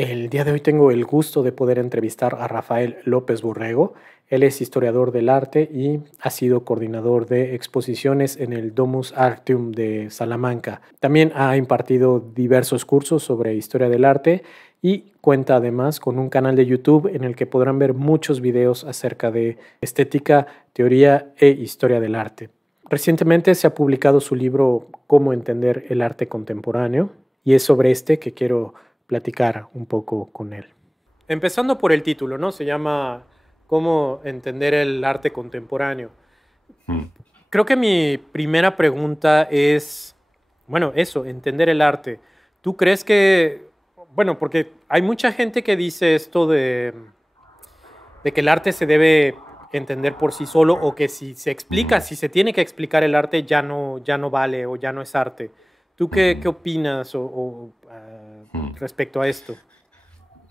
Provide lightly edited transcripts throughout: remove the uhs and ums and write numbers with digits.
El día de hoy tengo el gusto de poder entrevistar a Rafael López Borrego. Él es historiador del arte y ha sido coordinador de exposiciones en el Domus Artium de Salamanca. También ha impartido diversos cursos sobre historia del arte y cuenta además con un canal de YouTube en el que podrán ver muchos videos acerca de estética, teoría e historia del arte. Recientemente se ha publicado su libro Cómo entender el arte contemporáneo y es sobre este que quiero platicar un poco con él. Empezando por el título, ¿no? Se llama Cómo entender el arte contemporáneo. Creo que mi primera pregunta es, bueno, eso, entender el arte. ¿Tú crees que, bueno, porque hay mucha gente que dice esto de que el arte se debe entender por sí solo o que si se explica, si se tiene que explicar el arte ya no vale o ya no es arte? ¿Tú qué opinas respecto a esto?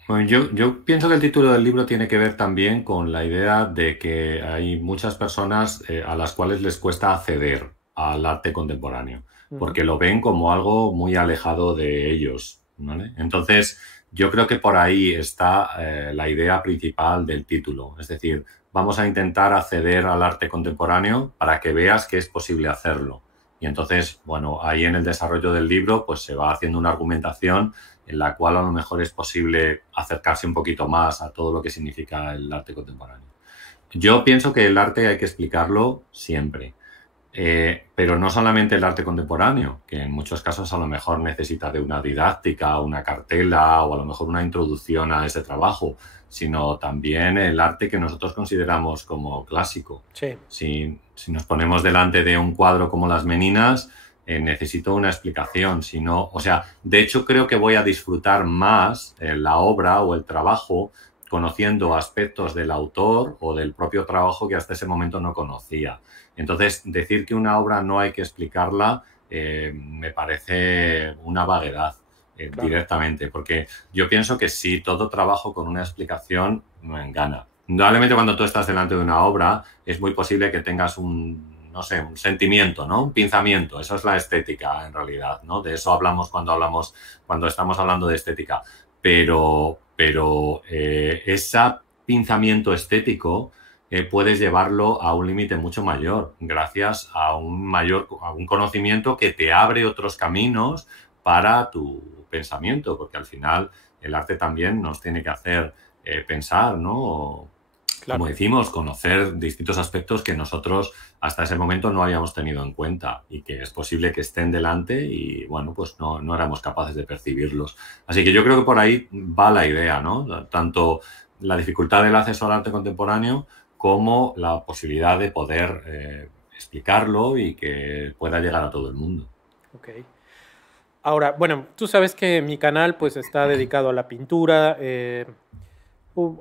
Bueno, yo pienso que el título del libro tiene que ver también con la idea de que hay muchas personas a las cuales les cuesta acceder al arte contemporáneo, porque lo ven como algo muy alejado de ellos, ¿vale? Entonces, yo creo que por ahí está la idea principal del título. Es decir, vamos a intentar acceder al arte contemporáneo para que veas que es posible hacerlo. Y entonces, bueno, ahí en el desarrollo del libro pues se va haciendo una argumentación en la cual a lo mejor es posible acercarse un poquito más a todo lo que significa el arte contemporáneo. Yo pienso que el arte hay que explicarlo siempre, pero no solamente el arte contemporáneo, que en muchos casos a lo mejor necesita de una didáctica, una cartela o a lo mejor una introducción a ese trabajo, sino también el arte que nosotros consideramos como clásico. Sí. Si nos ponemos delante de un cuadro como Las Meninas, necesito una explicación, si no, o sea, de hecho creo que voy a disfrutar más la obra o el trabajo conociendo aspectos del autor o del propio trabajo que hasta ese momento no conocía. Entonces, decir que una obra no hay que explicarla me parece una vaguedad Claro. directamente, porque yo pienso que sí, todo trabajo con una explicación gana. Indudablemente cuando tú estás delante de una obra es muy posible que tengas no sé, un sentimiento, ¿no? Un pinzamiento. Eso es la estética, en realidad, ¿no? De eso hablamos cuando estamos hablando de estética. Pero ese pinzamiento estético puedes llevarlo a un límite mucho mayor, gracias a un conocimiento que te abre otros caminos para tu pensamiento, porque al final el arte también nos tiene que hacer pensar, ¿no? Claro. Como decimos, conocer distintos aspectos que nosotros hasta ese momento no habíamos tenido en cuenta y que es posible que estén delante y, bueno, pues no éramos capaces de percibirlos. Así que yo creo que por ahí va la idea, ¿no? Tanto la dificultad del acceso al arte contemporáneo como la posibilidad de poder explicarlo y que pueda llegar a todo el mundo. Ok. Ahora, bueno, tú sabes que mi canal pues está dedicado a la pintura.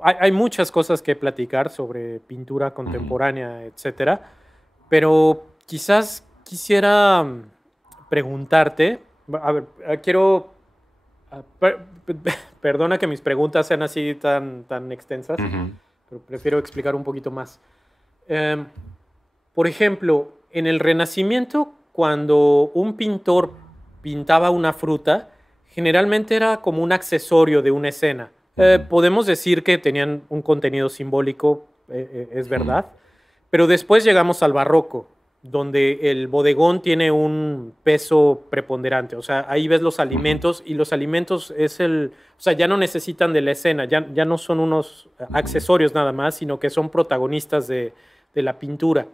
Hay muchas cosas que platicar sobre pintura contemporánea, etcétera, pero quizás quisiera preguntarte, a ver, quiero, perdona que mis preguntas sean así tan extensas, pero prefiero explicar un poquito más. Por ejemplo, en el Renacimiento, cuando un pintor pintaba una fruta, generalmente era como un accesorio de una escena. Podemos decir que tenían un contenido simbólico, es verdad, pero después llegamos al barroco, donde el bodegón tiene un peso preponderante. O sea, ahí ves los alimentos y los alimentos o sea, ya no necesitan de la escena, ya no son unos accesorios nada más, sino que son protagonistas de la pintura.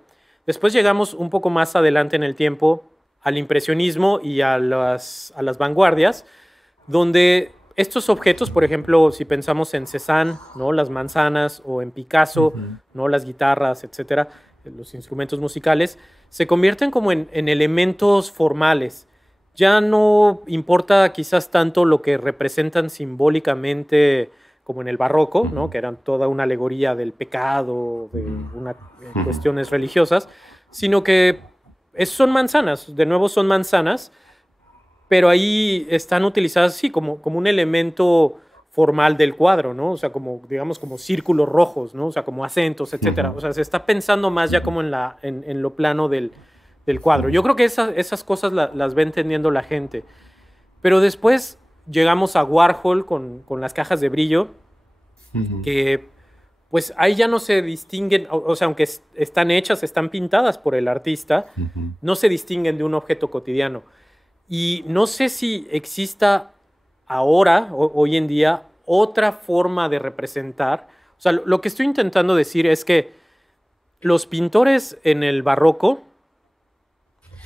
Después llegamos un poco más adelante en el tiempo al impresionismo y a las vanguardias, donde estos objetos, por ejemplo, si pensamos en Cézanne, ¿no? Las manzanas, o en Picasso, ¿no? Las guitarras, etcétera, los instrumentos musicales, se convierten como en elementos formales. Ya no importa quizás tanto lo que representan simbólicamente como en el barroco, ¿no? Que eran toda una alegoría del pecado, de cuestiones religiosas, sino que son manzanas, de nuevo son manzanas, pero ahí están utilizadas sí, como un elemento formal del cuadro, ¿no? O sea, como, digamos, como círculos rojos, ¿no? O sea, como acentos, etcétera. O sea, se está pensando más ya como en lo plano del cuadro. Yo creo que esas cosas las va entendiendo la gente. Pero después llegamos a Warhol con las cajas de brillo, que pues ahí ya no se distinguen, o sea, aunque están hechas, están pintadas por el artista, no se distinguen de un objeto cotidiano. Y no sé si exista ahora, hoy en día, otra forma de representar. O sea, lo que estoy intentando decir es que los pintores en el barroco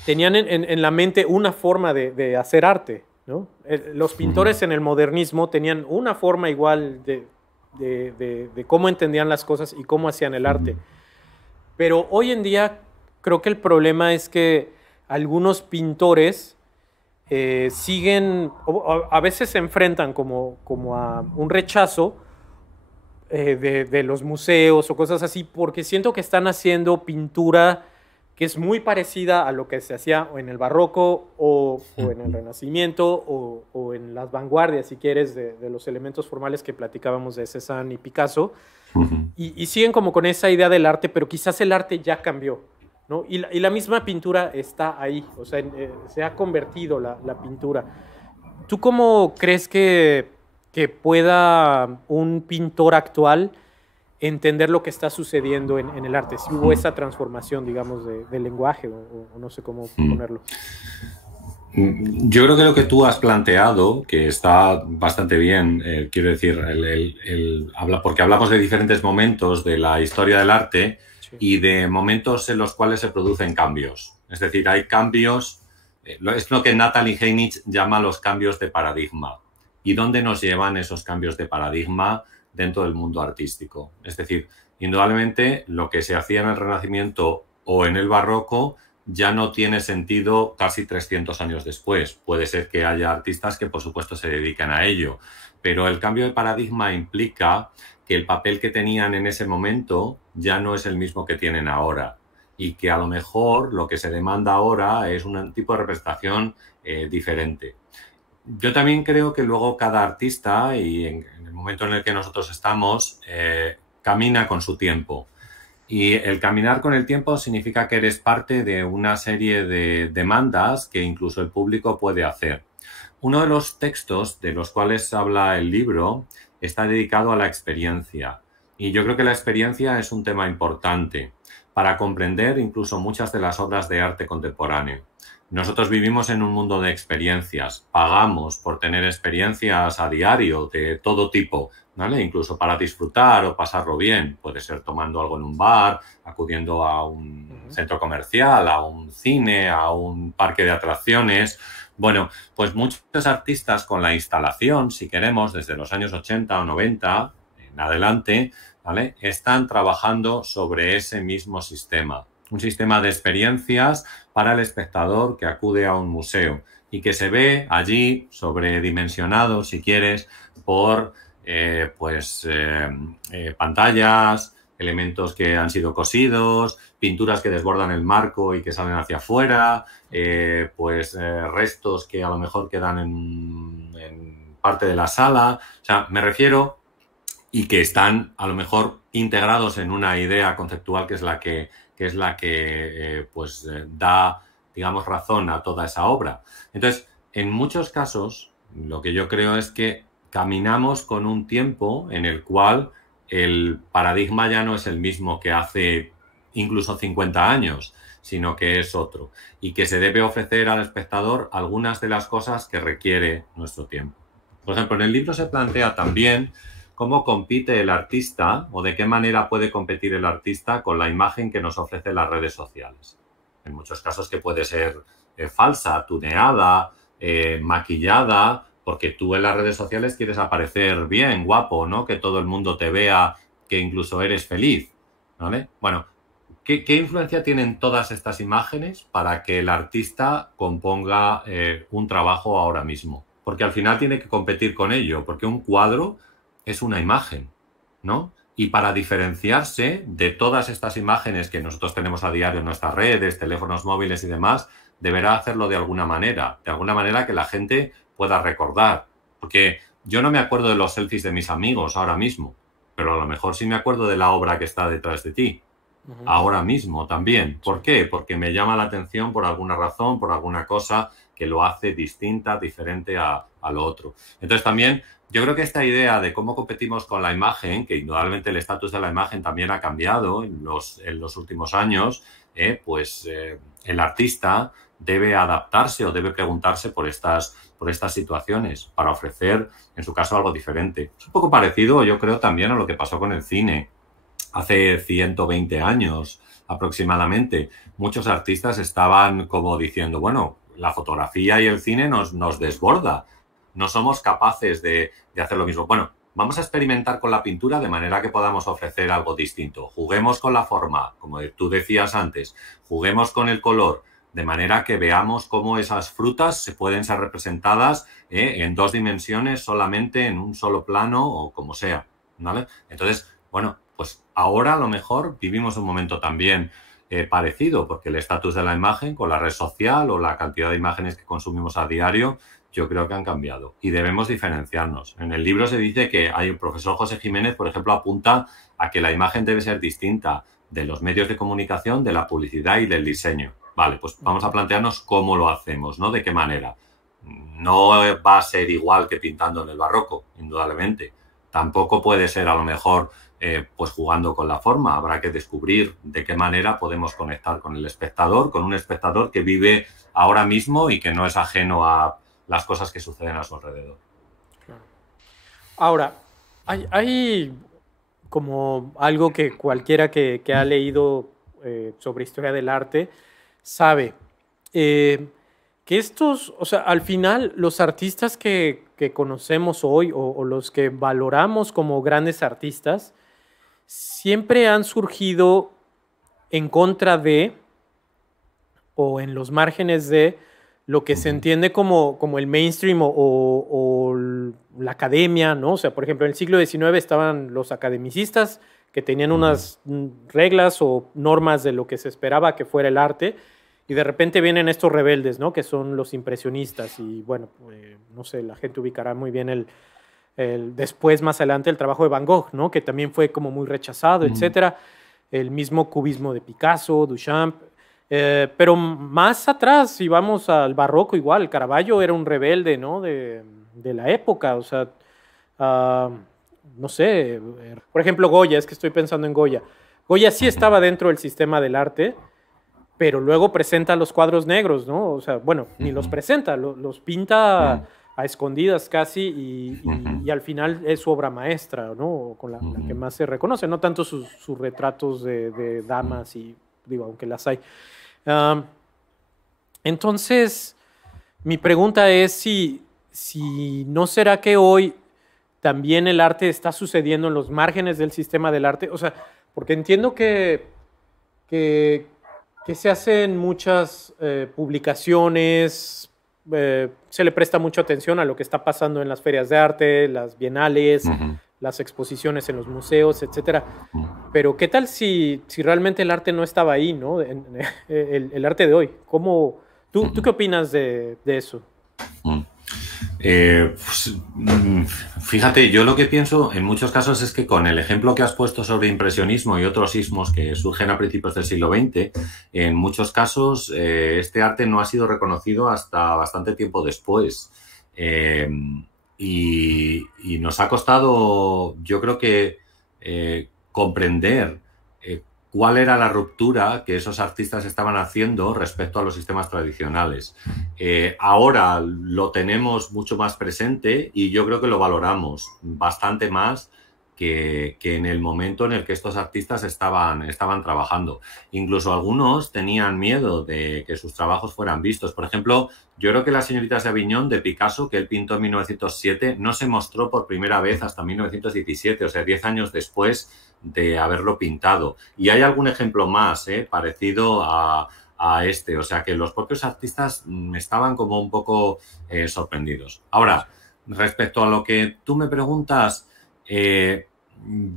tenían en la mente una forma de hacer arte, ¿no? Los pintores en el modernismo tenían una forma igual de cómo entendían las cosas y cómo hacían el arte. Pero hoy en día creo que el problema es que algunos pintores siguen, a veces se enfrentan como a un rechazo de los museos o cosas así, porque siento que están haciendo pintura que es muy parecida a lo que se hacía en el barroco o en el Renacimiento o en las vanguardias, si quieres, de los elementos formales que platicábamos de Cézanne y Picasso, y siguen como con esa idea del arte, pero quizás el arte ya cambió, ¿no? Y la misma pintura está ahí, o sea, se ha convertido la pintura. ¿Tú cómo crees que pueda un pintor actual entender lo que está sucediendo en el arte? Si hubo esa transformación, digamos, del lenguaje, o no sé cómo ponerlo. Yo creo que lo que tú has planteado, que está bastante bien, quiero decir, porque hablamos de diferentes momentos de la historia del arte, sí, y de momentos en los cuales se producen cambios. Es decir, hay cambios, es lo que Natalie Heinich llama los cambios de paradigma. ¿Y dónde nos llevan esos cambios de paradigma dentro del mundo artístico? Es decir, indudablemente lo que se hacía en el Renacimiento o en el Barroco ya no tiene sentido casi 300 años después. Puede ser que haya artistas que, por supuesto, se dediquen a ello, pero el cambio de paradigma implica que el papel que tenían en ese momento ya no es el mismo que tienen ahora y que a lo mejor lo que se demanda ahora es un tipo de representación diferente. Yo también creo que luego cada artista, y en el momento en el que nosotros estamos, camina con su tiempo. Y el caminar con el tiempo significa que eres parte de una serie de demandas que incluso el público puede hacer. Uno de los textos de los cuales habla el libro está dedicado a la experiencia. Y yo creo que la experiencia es un tema importante para comprender incluso muchas de las obras de arte contemporáneo. Nosotros vivimos en un mundo de experiencias, pagamos por tener experiencias a diario de todo tipo, ¿vale? Incluso para disfrutar o pasarlo bien. Puede ser tomando algo en un bar, acudiendo a un centro comercial, a un cine, a un parque de atracciones. Bueno, pues muchos artistas con la instalación, si queremos, desde los años 80 o 90 en adelante, ¿vale?, están trabajando sobre ese mismo sistema. Un sistema de experiencias para el espectador que acude a un museo y que se ve allí sobredimensionado, si quieres, por pantallas, elementos que han sido cosidos, pinturas que desbordan el marco y que salen hacia afuera, restos que a lo mejor quedan en parte de la sala. O sea, me refiero, y que están a lo mejor integrados en una idea conceptual que es la que da, digamos, razón a toda esa obra. Entonces, en muchos casos, lo que yo creo es que caminamos con un tiempo en el cual el paradigma ya no es el mismo que hace incluso 50 años, sino que es otro, y que se debe ofrecer al espectador algunas de las cosas que requiere nuestro tiempo. Por ejemplo, en el libro se plantea también cómo compite el artista o de qué manera puede competir el artista con la imagen que nos ofrecen las redes sociales. En muchos casos que puede ser falsa, tuneada, maquillada, porque tú en las redes sociales quieres aparecer bien, guapo, ¿no? Que todo el mundo te vea, que incluso eres feliz, ¿vale? Bueno, ¿qué influencia tienen todas estas imágenes para que el artista componga un trabajo ahora mismo? Porque al final tiene que competir con ello, porque un cuadro es una imagen, ¿no? Y para diferenciarse de todas estas imágenes que nosotros tenemos a diario en nuestras redes, teléfonos móviles y demás, deberá hacerlo de alguna manera que la gente pueda recordar. Porque yo no me acuerdo de los selfies de mis amigos ahora mismo, pero a lo mejor sí me acuerdo de la obra que está detrás de ti. Ahora mismo también. ¿Por qué? Porque me llama la atención por alguna razón, por alguna cosa que lo hace distinta, diferente a lo otro. Entonces también yo creo que esta idea de cómo competimos con la imagen, que indudablemente el estatus de la imagen también ha cambiado en los últimos años, el artista debe adaptarse o debe preguntarse por estas situaciones para ofrecer, en su caso, algo diferente. Es un poco parecido, yo creo, también a lo que pasó con el cine hace 120 años aproximadamente. Muchos artistas estaban como diciendo, bueno, la fotografía y el cine nos desborda. No somos capaces de hacer lo mismo. Bueno, vamos a experimentar con la pintura de manera que podamos ofrecer algo distinto. Juguemos con la forma, como tú decías antes. Juguemos con el color, de manera que veamos cómo esas frutas se pueden ser representadas en 2 dimensiones solamente, en un solo plano o como sea, ¿vale? Entonces, bueno, pues ahora a lo mejor vivimos un momento también parecido, porque el estatus de la imagen con la red social o la cantidad de imágenes que consumimos a diario, yo creo que han cambiado y debemos diferenciarnos. En el libro se dice que hay un profesor José Jiménez, por ejemplo, apunta a que la imagen debe ser distinta de los medios de comunicación, de la publicidad y del diseño. Vale, pues vamos a plantearnos cómo lo hacemos, ¿no? ¿De qué manera? No va a ser igual que pintando en el barroco, indudablemente. Tampoco puede ser, a lo mejor, pues jugando con la forma. Habrá que descubrir de qué manera podemos conectar con el espectador, con un espectador que vive ahora mismo y que no es ajeno a las cosas que suceden a su alrededor. Claro. Ahora, hay como algo que cualquiera que ha leído sobre historia del arte sabe, que estos, o sea, al final los artistas que conocemos hoy o los que valoramos como grandes artistas siempre han surgido en contra de o en los márgenes de lo que se entiende como el mainstream o la academia, ¿no? O sea, por ejemplo, en el siglo XIX estaban los academicistas que tenían unas reglas o normas de lo que se esperaba que fuera el arte, y de repente vienen estos rebeldes, ¿no? Que son los impresionistas, y bueno, no sé, la gente ubicará muy bien después, más adelante, el trabajo de Van Gogh, ¿no? Que también fue como muy rechazado, etcétera. El mismo cubismo de Picasso, Duchamp. Pero más atrás, si vamos al barroco, igual, Caravaggio era un rebelde, ¿no? de la época, o sea, no sé, por ejemplo, Goya, es que estoy pensando en Goya. Goya sí estaba dentro del sistema del arte, pero luego presenta los cuadros negros, ¿no? O sea, bueno, ni los presenta, los pinta a escondidas casi y al final es su obra maestra, ¿no? Con la que más se reconoce, no tanto sus retratos de damas, y digo, aunque las hay. Entonces, mi pregunta es si no será que hoy también el arte está sucediendo en los márgenes del sistema del arte. O sea, porque entiendo que se hacen muchas publicaciones, se le presta mucha atención a lo que está pasando en las ferias de arte, las bienales, las exposiciones en los museos, etcétera. Pero ¿qué tal si realmente el arte no estaba ahí, ¿no? El arte de hoy. ¿Tú qué opinas de eso? Fíjate, yo lo que pienso en muchos casos es que con el ejemplo que has puesto sobre impresionismo y otros ismos que surgen a principios del siglo XX, en muchos casos este arte no ha sido reconocido hasta bastante tiempo después. Y nos ha costado, yo creo que, comprender cuál era la ruptura que esos artistas estaban haciendo respecto a los sistemas tradicionales. Ahora lo tenemos mucho más presente y yo creo que lo valoramos bastante más que en el momento en el que estos artistas estaban trabajando. Incluso algunos tenían miedo de que sus trabajos fueran vistos. Por ejemplo, yo creo que Las señoritas de Aviñón de Picasso, que él pintó en 1907, no se mostró por primera vez hasta 1917, o sea, 10 años después de haberlo pintado. Y hay algún ejemplo más parecido a este, o sea que los propios artistas estaban como un poco sorprendidos. Ahora, respecto a lo que tú me preguntas,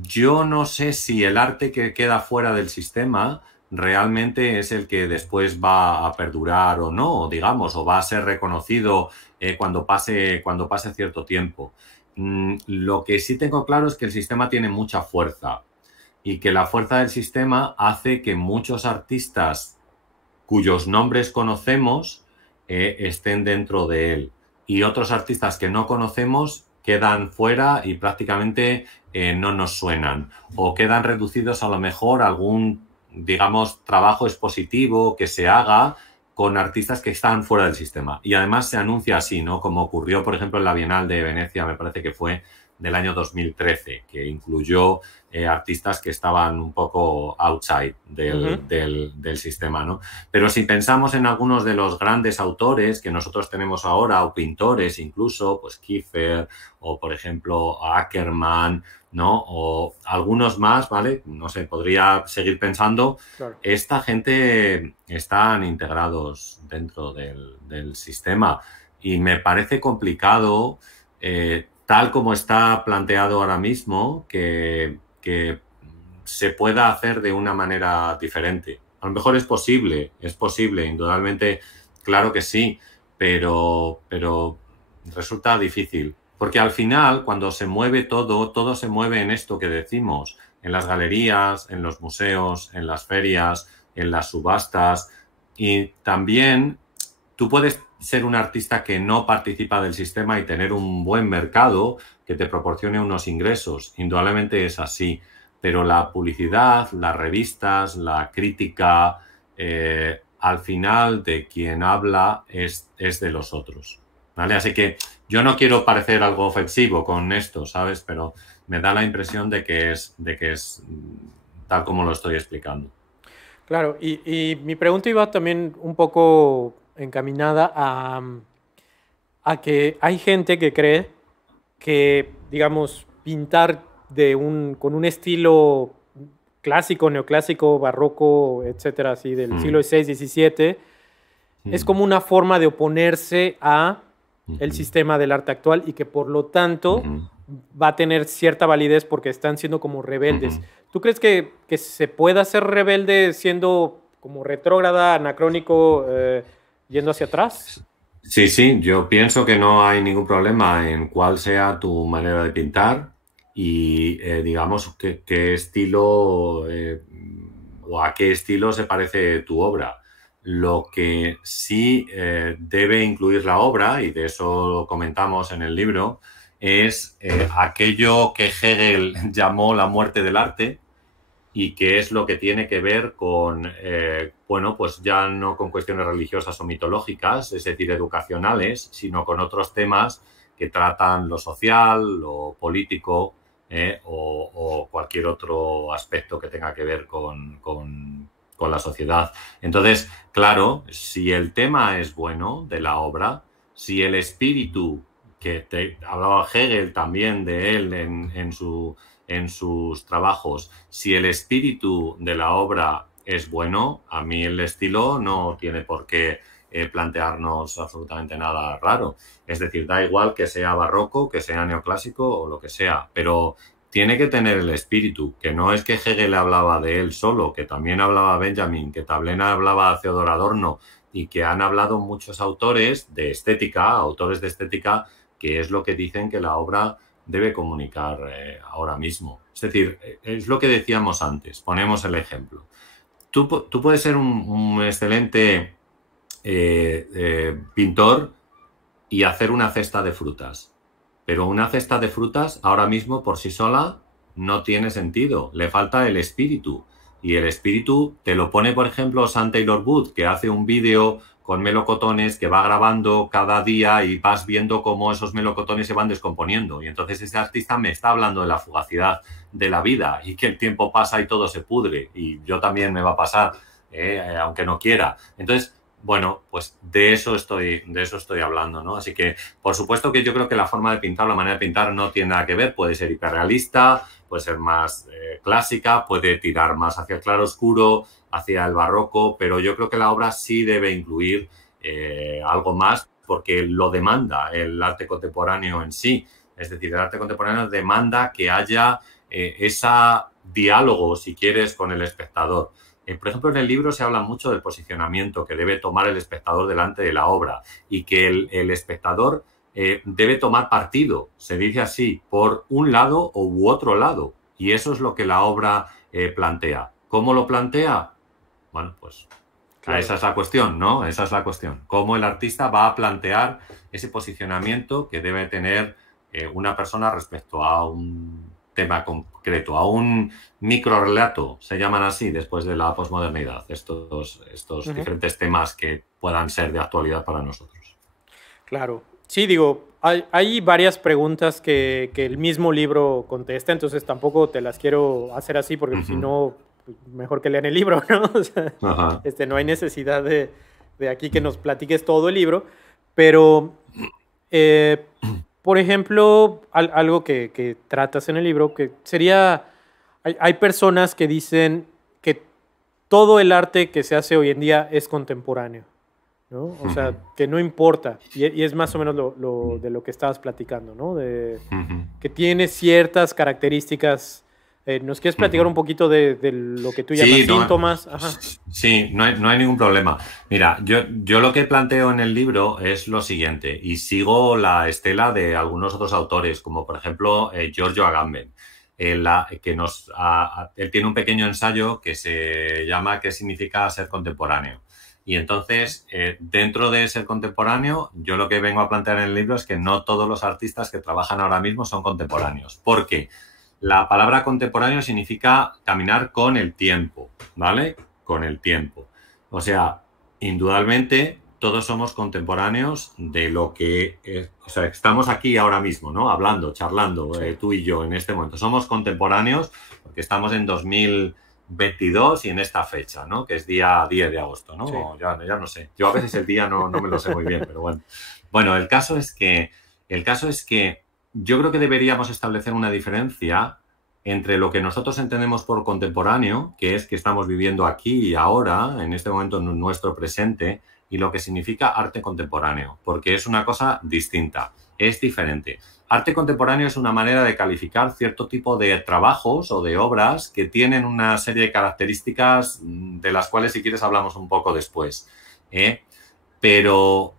yo no sé si el arte que queda fuera del sistema realmente es el que después va a perdurar o no, digamos, o va a ser reconocido cuando pase cierto tiempo. Lo que sí tengo claro es que el sistema tiene mucha fuerza y que la fuerza del sistema hace que muchos artistas cuyos nombres conocemos estén dentro de él. Y otros artistas que no conocemos quedan fuera y prácticamente no nos suenan. O quedan reducidos a lo mejor a algún, digamos, trabajo expositivo que se haga con artistas que están fuera del sistema. Y además se anuncia así, ¿no? Como ocurrió, por ejemplo, en la Bienal de Venecia, me parece que fue del año 2013, que incluyó artistas que estaban un poco outside del sistema, ¿no? Pero si pensamos en algunos de los grandes autores que nosotros tenemos ahora, o pintores incluso, pues Kiefer, o por ejemplo Ackerman, ¿no? O algunos más, ¿vale? No sé, podría seguir pensando. Claro. Esta gente están integrados dentro del sistema y me parece complicado, tal como está planteado ahora mismo, que se pueda hacer de una manera diferente. A lo mejor es posible, indudablemente, claro que sí, pero resulta difícil. Porque al final, cuando se mueve todo se mueve en esto que decimos, en las galerías, en los museos, en las ferias, en las subastas. Y también tú puedes ser un artista que no participa del sistema y tener un buen mercado que te proporcione unos ingresos. Indudablemente es así. Pero la publicidad, las revistas, la crítica, al final de quien habla es de los otros, ¿vale? Así que yo no quiero parecer algo ofensivo con esto, ¿sabes? Pero me da la impresión de que es tal como lo estoy explicando. Claro, y mi pregunta iba también un poco encaminada a que hay gente que cree que, digamos, pintar con un estilo clásico, neoclásico, barroco, etcétera, así del siglo XVI, XVII, es como una forma de oponerse a el sistema del arte actual y que por lo tanto va a tener cierta validez porque están siendo como rebeldes. ¿Tú crees que se pueda ser rebelde siendo como retrógrada, anacrónico, yendo hacia atrás? Sí, yo pienso que no hay ningún problema en cuál sea tu manera de pintar y digamos qué estilo o a qué estilo se parece tu obra. Lo que sí debe incluir la obra, y de eso comentamos en el libro, es aquello que Hegel llamó la muerte del arte y que es lo que tiene que ver con, bueno, pues ya no con cuestiones religiosas o mitológicas, es decir, educacionales, sino con otros temas que tratan lo social, lo político o cualquier otro aspecto que tenga que ver con la sociedad. Entonces, claro, si el tema es bueno de la obra, si el espíritu, que hablaba Hegel también de él en sus trabajos, si el espíritu de la obra es bueno, a mí el estilo no tiene por qué plantearnos absolutamente nada raro. Es decir, da igual que sea barroco, que sea neoclásico o lo que sea, pero tiene que tener el espíritu, que no es que Hegel hablaba de él solo, que también hablaba Benjamin, que también hablaba Theodor Adorno y que han hablado muchos autores de estética, que es lo que dicen que la obra debe comunicar ahora mismo. Es decir, es lo que decíamos antes, ponemos el ejemplo. Tú puedes ser un excelente pintor y hacer una cesta de frutas. Pero una cesta de frutas ahora mismo por sí sola no tiene sentido. Le falta el espíritu. Y el espíritu te lo pone, por ejemplo, Sam Taylor Wood, que hace un vídeo con melocotones que va grabando cada día y vas viendo cómo esos melocotones se van descomponiendo. Y entonces ese artista me está hablando de la fugacidad de la vida y que el tiempo pasa y todo se pudre. Y yo también me va a pasar, aunque no quiera. Entonces, bueno, pues de eso estoy hablando, ¿no? Así que, por supuesto que yo creo que la forma de pintar, la manera de pintar no tiene nada que ver. Puede ser hiperrealista, puede ser más clásica, puede tirar más hacia el claroscuro, hacia el barroco, pero yo creo que la obra sí debe incluir algo más porque lo demanda el arte contemporáneo en sí. Es decir, el arte contemporáneo demanda que haya ese diálogo, si quieres, con el espectador. Por ejemplo, en el libro se habla mucho del posicionamiento que debe tomar el espectador delante de la obra y que el espectador debe tomar partido, se dice así, por un lado u otro lado. Y eso es lo que la obra plantea. ¿Cómo lo plantea? Bueno, pues Claro. Esa es la cuestión, ¿no? Esa es la cuestión. Cómo el artista va a plantear ese posicionamiento que debe tener una persona respecto a un tema concreto, a un microrelato, se llaman así después de la posmodernidad, estos diferentes temas que puedan ser de actualidad para nosotros. Claro. Sí, digo, hay varias preguntas que el mismo libro contesta, entonces tampoco te las quiero hacer así porque si no, pues, mejor que lean el libro, ¿no? O sea, no hay necesidad de aquí que nos platiques todo el libro, pero, por ejemplo, algo que tratas en el libro, que sería, hay personas que dicen que todo el arte que se hace hoy en día es contemporáneo, ¿no? O sea, que no importa. Y es más o menos de lo que estabas platicando, ¿no? Que tiene ciertas características. ¿Nos quieres platicar un poquito de lo que tú llamas síntomas? Ajá. Sí, no hay ningún problema. Mira, yo lo que planteo en el libro es lo siguiente, y sigo la estela de algunos otros autores, como por ejemplo Giorgio Agamben. Él tiene un pequeño ensayo que se llama ¿Qué significa ser contemporáneo? Y entonces, dentro de ser contemporáneo, yo lo que vengo a plantear en el libro es que no todos los artistas que trabajan ahora mismo son contemporáneos. ¿Por qué? La palabra contemporáneo significa caminar con el tiempo, ¿vale? Con el tiempo. O sea, indudablemente todos somos contemporáneos de lo que es, o sea, estamos aquí ahora mismo, ¿no? Hablando, charlando, tú y yo en este momento. Somos contemporáneos porque estamos en 2022 y en esta fecha, ¿no? Que es día 10 de agosto, ¿no? Sí. Ya no sé. Yo a veces el día no me lo sé muy bien, pero bueno. Bueno, el caso es que yo creo que deberíamos establecer una diferencia entre lo que nosotros entendemos por contemporáneo, que es que estamos viviendo aquí y ahora, en este momento en nuestro presente, y lo que significa arte contemporáneo, porque es una cosa distinta, es diferente. Arte contemporáneo es una manera de calificar cierto tipo de trabajos o de obras que tienen una serie de características de las cuales, si quieres, hablamos un poco después. Pero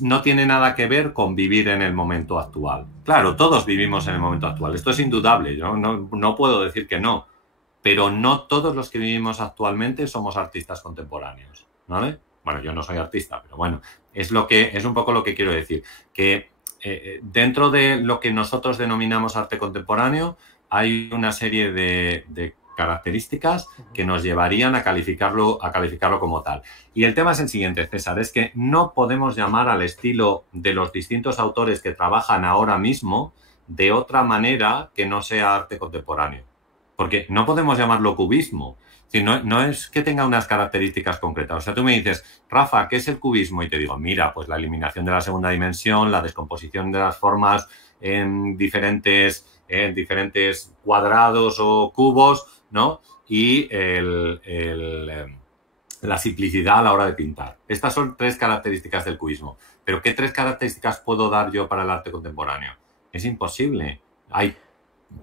no tiene nada que ver con vivir en el momento actual. Claro, todos vivimos en el momento actual, esto es indudable, yo no puedo decir que no, pero no todos los que vivimos actualmente somos artistas contemporáneos, ¿vale? Bueno, yo no soy artista, pero bueno, es un poco lo que quiero decir, que dentro de lo que nosotros denominamos arte contemporáneo hay una serie de características que nos llevarían a calificarlo como tal. Y el tema es el siguiente, César, es que no podemos llamar al estilo de los distintos autores que trabajan ahora mismo de otra manera que no sea arte contemporáneo. Porque no podemos llamarlo cubismo. Es decir, no es que tenga unas características concretas. O sea, tú me dices, Rafa, ¿qué es el cubismo? Y te digo, mira, pues la eliminación de la segunda dimensión, la descomposición de las formas en diferentes cuadrados o cubos, ¿no? Y la simplicidad a la hora de pintar. Estas son 3 características del cubismo. Pero ¿qué 3 características puedo dar yo para el arte contemporáneo? Es imposible. Hay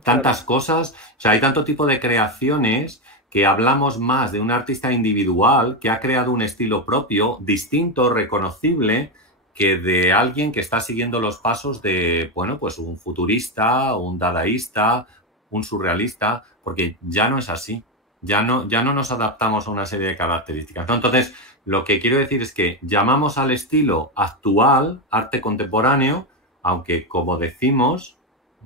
tantas cosas, o sea, hay tanto tipo de creaciones que hablamos más de un artista individual que ha creado un estilo propio, distinto, reconocible, que de alguien que está siguiendo los pasos de, bueno, pues un futurista, un dadaísta, un surrealista, porque ya no es así. Ya no nos adaptamos a una serie de características, ¿no? Entonces, lo que quiero decir es que llamamos al estilo actual arte contemporáneo, aunque como decimos,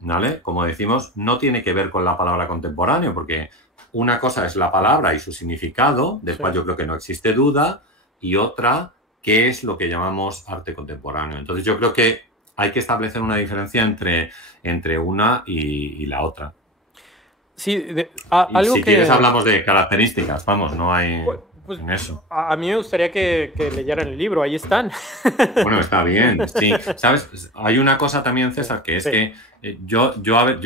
¿vale? Como decimos, no tiene que ver con la palabra contemporáneo, porque una cosa es la palabra y su significado, del cual yo creo que no existe duda, y otra, ¿qué es lo que llamamos arte contemporáneo? Entonces, yo creo que hay que establecer una diferencia entre una y la otra. Sí, algo si quieres hablamos de características, vamos, no hay pues, en eso. A mí me gustaría que leyeran el libro, ahí están. Bueno, está bien, sí. ¿Sabes? Hay una cosa también, César, que es que yo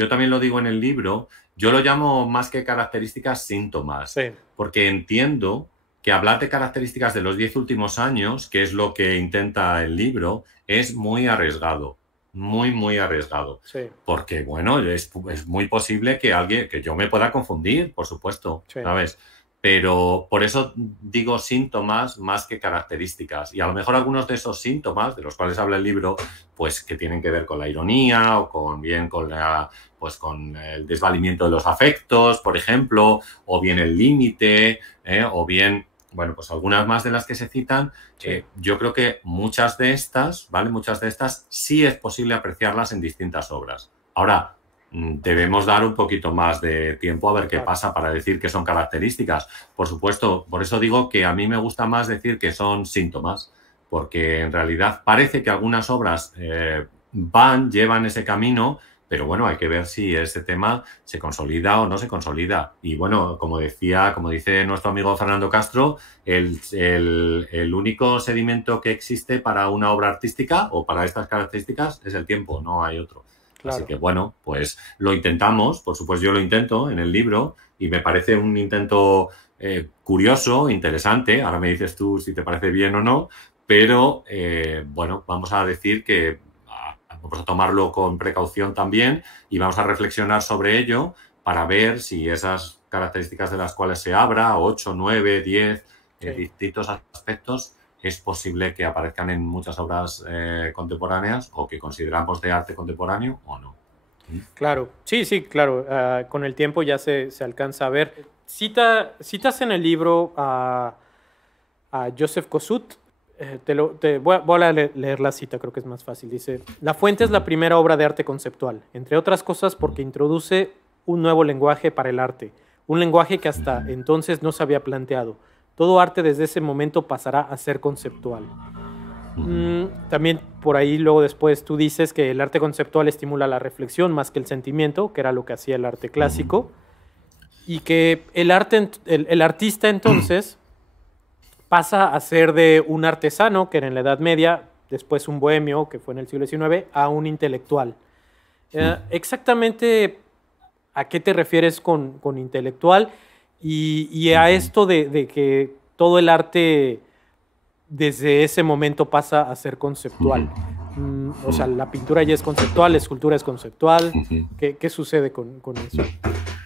también lo digo en el libro, yo lo llamo más que características, síntomas, porque entiendo que hablar de características de los 10 últimos años, que es lo que intenta el libro, es muy arriesgado. Muy arriesgado. Sí. Porque, bueno, es muy posible que yo me pueda confundir, por supuesto, ¿sabes? Pero por eso digo síntomas más que características. Y a lo mejor algunos de esos síntomas, de los cuales habla el libro, pues que tienen que ver con la ironía o con el desvalimiento de los afectos, por ejemplo, o bien el límite, o bien bueno, pues algunas más de las que se citan, Sí. yo creo que muchas de estas, ¿vale? Muchas de estas sí es posible apreciarlas en distintas obras. Ahora, debemos dar un poquito más de tiempo a ver qué Claro. pasa para decir que son características. Por supuesto, por eso digo que a mí me gusta más decir que son síntomas, porque en realidad parece que algunas obras llevan ese camino, pero bueno, hay que ver si ese tema se consolida o no se consolida. Y bueno, como dice nuestro amigo Fernando Castro, el único sedimento que existe para una obra artística o para estas características es el tiempo, no hay otro. Así Claro. que bueno, pues lo intentamos, por supuesto yo lo intento en el libro y me parece un intento curioso, interesante, ahora me dices tú si te parece bien o no, pero bueno, vamos a decir que vamos a tomarlo con precaución también y vamos a reflexionar sobre ello para ver si esas características de las cuales se habla, 8, 9, 10, Sí. distintos aspectos, es posible que aparezcan en muchas obras contemporáneas o que consideramos de arte contemporáneo o no. Claro, sí, sí, claro. Con el tiempo ya se alcanza a ver. Citas en el libro a Joseph Kosuth. Voy a leer la cita, creo que es más fácil. Dice, la fuente es la primera obra de arte conceptual, entre otras cosas porque introduce un nuevo lenguaje para el arte, un lenguaje que hasta entonces no se había planteado. Todo arte desde ese momento pasará a ser conceptual. También por ahí luego después tú dices que el arte conceptual estimula la reflexión más que el sentimiento, que era lo que hacía el arte clásico, y que el artista entonces pasa a ser de un artesano, que era en la Edad Media, después un bohemio, que fue en el siglo XIX, a un intelectual. Exactamente a qué te refieres con intelectual y a esto de que todo el arte desde ese momento pasa a ser conceptual. O sea, la pintura ya es conceptual, la escultura es conceptual. ¿Qué sucede con eso?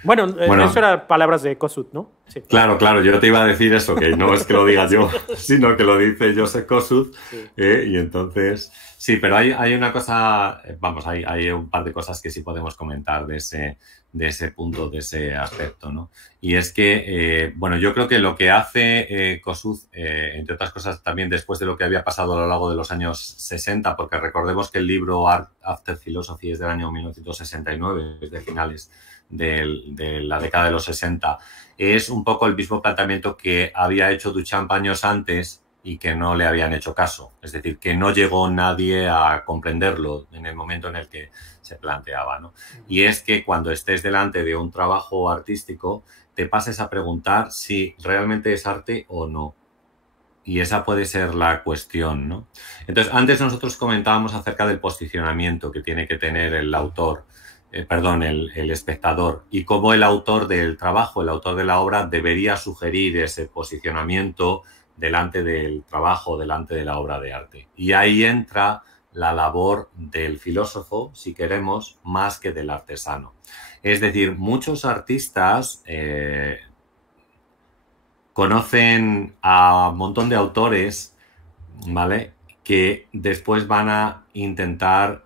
Bueno, eso eran palabras de Kosuth, ¿no? Sí. Claro, yo te iba a decir eso, que no es que lo diga yo, sino que lo dice Joseph Kosuth. Sí. Y entonces, sí, pero hay una cosa, vamos, hay un par de cosas que sí podemos comentar de ese punto, de ese aspecto, ¿no? Y es que, bueno, yo creo que lo que hace Kosuth, entre otras cosas, también después de lo que había pasado a lo largo de los años 60, porque recordemos que el libro Art After Philosophy es del año 1969, es de finales de la década de los 60, es un poco el mismo planteamiento que había hecho Duchamp años antes y que no le habían hecho caso. Es decir, que no llegó nadie a comprenderlo en el momento en el que se planteaba, ¿no? Y es que cuando estés delante de un trabajo artístico, te pases a preguntar si realmente es arte o no. Y esa puede ser la cuestión, ¿no? Entonces, antes nosotros comentábamos acerca del posicionamiento que tiene que tener el autor, el espectador, y cómo el autor del trabajo, el autor de la obra, debería sugerir ese posicionamiento delante del trabajo, delante de la obra de arte. Y ahí entra la labor del filósofo, si queremos, más que del artesano. Es decir, muchos artistas conocen a un montón de autores, ¿vale?, que después van a intentar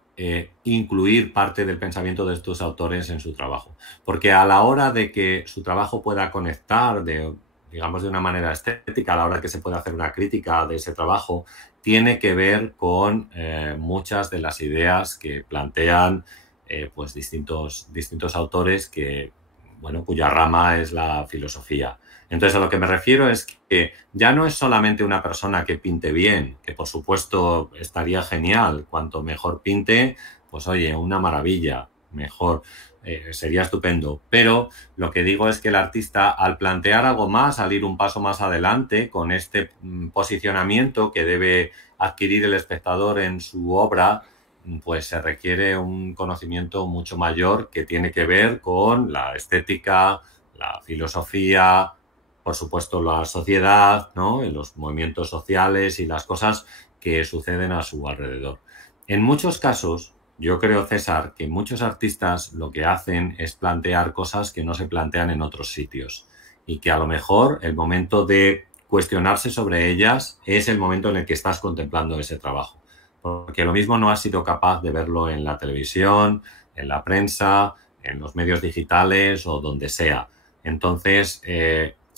incluir parte del pensamiento de estos autores en su trabajo. Porque a la hora de que su trabajo pueda conectar, digamos, de una manera estética, a la hora que se pueda hacer una crítica de ese trabajo, tiene que ver con muchas de las ideas que plantean pues distintos autores que, bueno, cuya rama es la filosofía. Entonces, a lo que me refiero es que ya no es solamente una persona que pinte bien, que por supuesto estaría genial. Cuanto mejor pinte, pues oye, una maravilla, mejor, sería estupendo. Pero lo que digo es que el artista, al plantear algo más, al ir un paso más adelante con este posicionamiento que debe adquirir el espectador en su obra, pues se requiere un conocimiento mucho mayor que tiene que ver con la estética, la filosofía, por supuesto la sociedad, ¿no?, los movimientos sociales y las cosas que suceden a su alrededor. En muchos casos, yo creo, César, que muchos artistas lo que hacen es plantear cosas que no se plantean en otros sitios y que a lo mejor el momento de cuestionarse sobre ellas es el momento en el que estás contemplando ese trabajo. Porque lo mismo no has sido capaz de verlo en la televisión, en la prensa, en los medios digitales o donde sea. Entonces,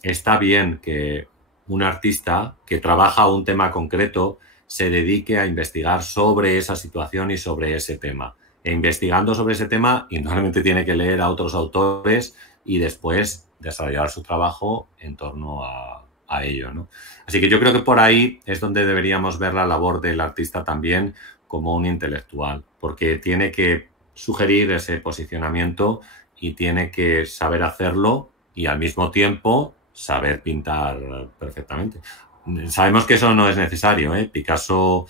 está bien que un artista que trabaja un tema concreto se dedique a investigar sobre esa situación y sobre ese tema. E investigando sobre ese tema, indudablemente tiene que leer a otros autores y después desarrollar su trabajo en torno a ello, ¿no? Así que yo creo que por ahí es donde deberíamos ver la labor del artista también como un intelectual, porque tiene que sugerir ese posicionamiento y tiene que saber hacerlo y al mismo tiempo saber pintar perfectamente. Sabemos que eso no es necesario, ¿eh? Picasso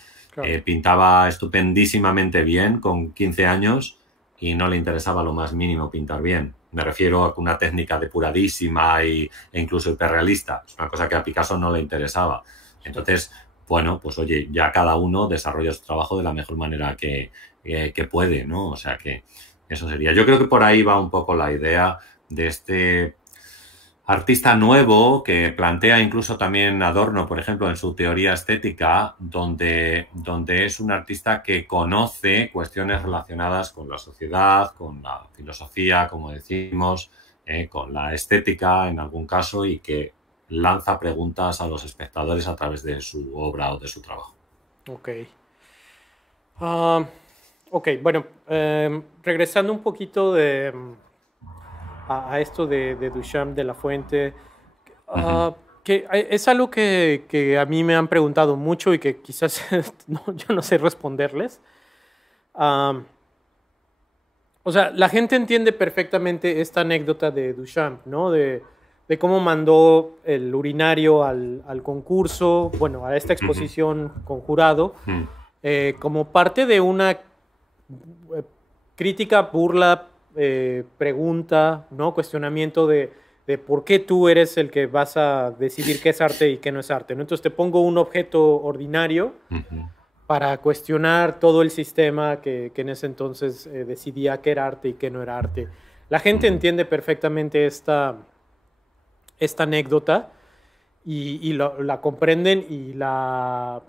pintaba estupendísimamente bien con 15 años y no le interesaba lo más mínimo pintar bien. Me refiero a una técnica depuradísima e incluso hiperrealista. Es una cosa que a Picasso no le interesaba. Entonces, bueno, pues oye, ya cada uno desarrolla su trabajo de la mejor manera que puede, ¿no? O sea que eso sería. Yo creo que por ahí va un poco la idea de este artista nuevo que plantea incluso también Adorno, por ejemplo, en su teoría estética, donde es un artista que conoce cuestiones relacionadas con la sociedad, con la filosofía, como decimos, con la estética en algún caso y que lanza preguntas a los espectadores a través de su obra o de su trabajo. Ok. Bueno, regresando un poquito a esto de Duchamp, de la Fuente, que es algo que a mí me han preguntado mucho y que quizás yo no sé responderles. O sea, la gente entiende perfectamente esta anécdota de Duchamp, ¿no? De cómo mandó el urinario al concurso, bueno, a esta exposición con jurado, como parte de una crítica, burla, pregunta, ¿no? Cuestionamiento de por qué tú eres el que vas a decidir qué es arte y qué no es arte, ¿no? Entonces te pongo un objeto ordinario para cuestionar todo el sistema que en ese entonces decidía qué era arte y qué no era arte. La gente entiende perfectamente esta anécdota y la comprenden y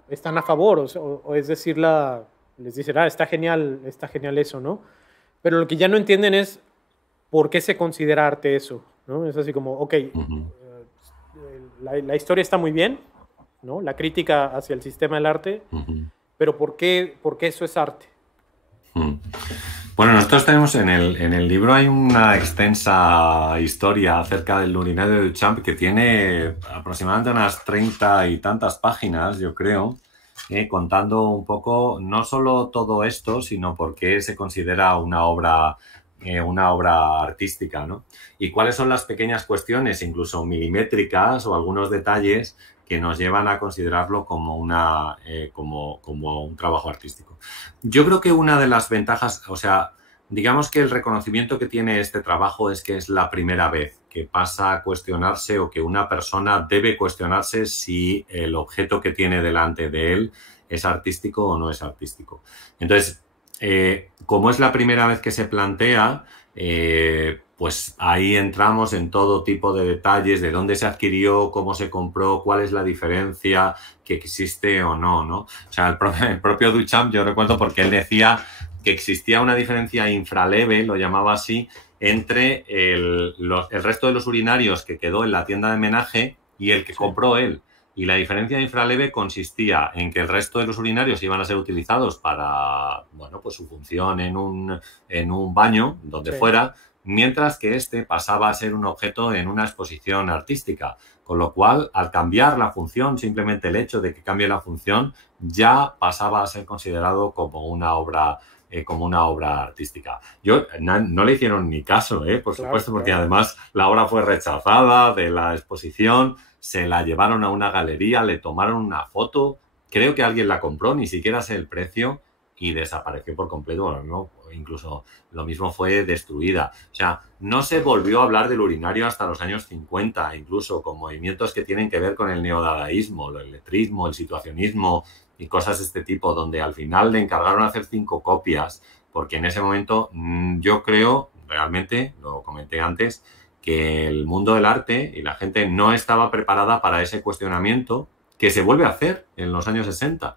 están a favor, o es decir, les dicen, está genial eso, ¿no? Pero lo que ya no entienden es por qué se considera arte eso, ¿no? Es así como, ok, la historia está muy bien, ¿no? La crítica hacia el sistema del arte, pero ¿por qué eso es arte? Bueno, nosotros tenemos en el libro hay una extensa historia acerca del urinario de Duchamp que tiene aproximadamente unas 30 y tantas páginas, yo creo, contando un poco no solo todo esto, sino por qué se considera una obra artística, ¿no? Y cuáles son las pequeñas cuestiones, incluso milimétricas o algunos detalles que nos llevan a considerarlo como como un trabajo artístico. Yo creo que una de las ventajas, o sea, digamos que el reconocimiento que tiene este trabajo es que es la primera vez que pasa a cuestionarse o que una persona debe cuestionarse si el objeto que tiene delante de él es artístico o no es artístico. Entonces, como es la primera vez que se plantea, pues ahí entramos en todo tipo de detalles de dónde se adquirió, cómo se compró, cuál es la diferencia, que existe o no, ¿no? O sea, el propio Duchamp, yo recuerdo porque él decía que existía una diferencia infraleve, lo llamaba así, entre el resto de los urinarios que quedó en la tienda de homenaje y el que compró él. Y la diferencia infraleve consistía en que el resto de los urinarios iban a ser utilizados para, bueno, pues su función en un baño, donde fuera, mientras que este pasaba a ser un objeto en una exposición artística. Con lo cual, al cambiar la función, simplemente el hecho de que cambie la función, ya pasaba a ser considerado como una obra artística. No le hicieron ni caso, por supuesto, porque además la obra fue rechazada de la exposición, se la llevaron a una galería, le tomaron una foto, creo que alguien la compró, ni siquiera sé el precio, y desapareció por completo. Bueno, no, incluso lo mismo fue destruida. O sea, no se volvió a hablar del urinario hasta los años 50, incluso con movimientos que tienen que ver con el neodadaísmo, el letrismo, el situacionismo y cosas de este tipo, donde al final le encargaron hacer 5 copias, porque en ese momento yo creo, realmente, lo comenté antes, que el mundo del arte y la gente no estaba preparada para ese cuestionamiento que se vuelve a hacer en los años 60.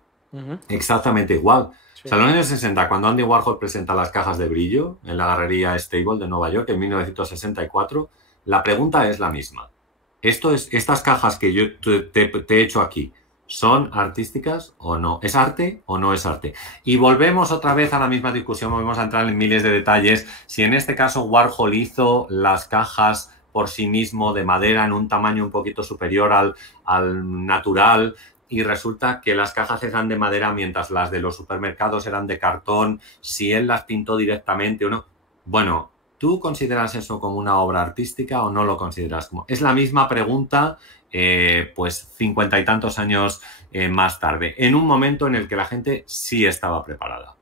Exactamente igual. Sí. O sea, en los años 60, cuando Andy Warhol presenta las cajas de brillo en la Galería Stable de Nueva York en 1964, la pregunta es la misma. estas cajas que yo te he hecho aquí, ¿son artísticas o no? ¿Es arte o no es arte? Y volvemos otra vez a la misma discusión, volvemos a entrar en miles de detalles. Si en este caso Warhol hizo las cajas por sí mismo de madera en un tamaño un poquito superior al natural y resulta que las cajas eran de madera mientras las de los supermercados eran de cartón, si él las pintó directamente o no. Bueno, ¿tú consideras eso como una obra artística o no lo consideras como? Es la misma pregunta, pues 50 y tantos años más tarde, en un momento en el que la gente sí estaba preparada.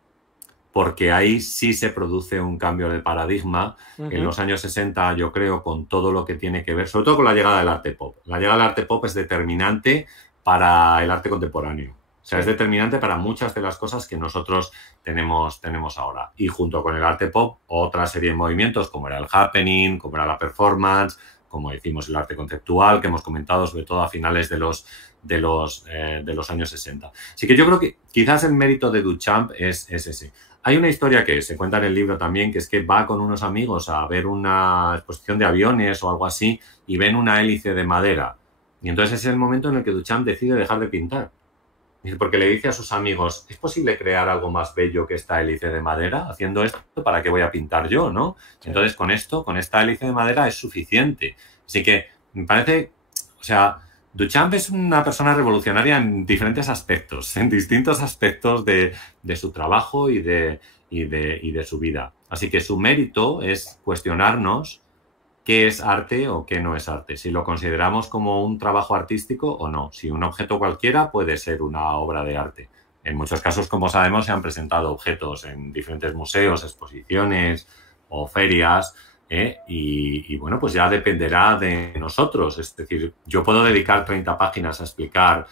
Porque ahí sí se produce un cambio de paradigma. En los años 60, yo creo, con todo lo que tiene que ver, sobre todo con la llegada del arte pop. La llegada del arte pop es determinante para el arte contemporáneo. O sea, es determinante para muchas de las cosas que nosotros tenemos ahora. Y junto con el arte pop, otra serie de movimientos, como era el happening, como era la performance, como decimos, el arte conceptual, que hemos comentado sobre todo a finales de los años 60. Así que yo creo que quizás el mérito de Duchamp es ese. Hay una historia que se cuenta en el libro también, que es que va con unos amigos a ver una exposición de aviones o algo así y ven una hélice de madera. Y entonces es el momento en el que Duchamp decide dejar de pintar. Porque le dice a sus amigos, ¿es posible crear algo más bello que esta hélice de madera? Haciendo esto, ¿para qué voy a pintar yo, no? Sí. Entonces, con esta hélice de madera es suficiente. Así que me parece, o sea, Duchamp es una persona revolucionaria en diferentes aspectos, en distintos aspectos de su trabajo y de su vida. Así que su mérito es cuestionarnos qué es arte o qué no es arte, si lo consideramos como un trabajo artístico o no, si un objeto cualquiera puede ser una obra de arte. En muchos casos, como sabemos, se han presentado objetos en diferentes museos, exposiciones o ferias, y bueno, pues ya dependerá de nosotros. Es decir, yo puedo dedicar 30 páginas a explicar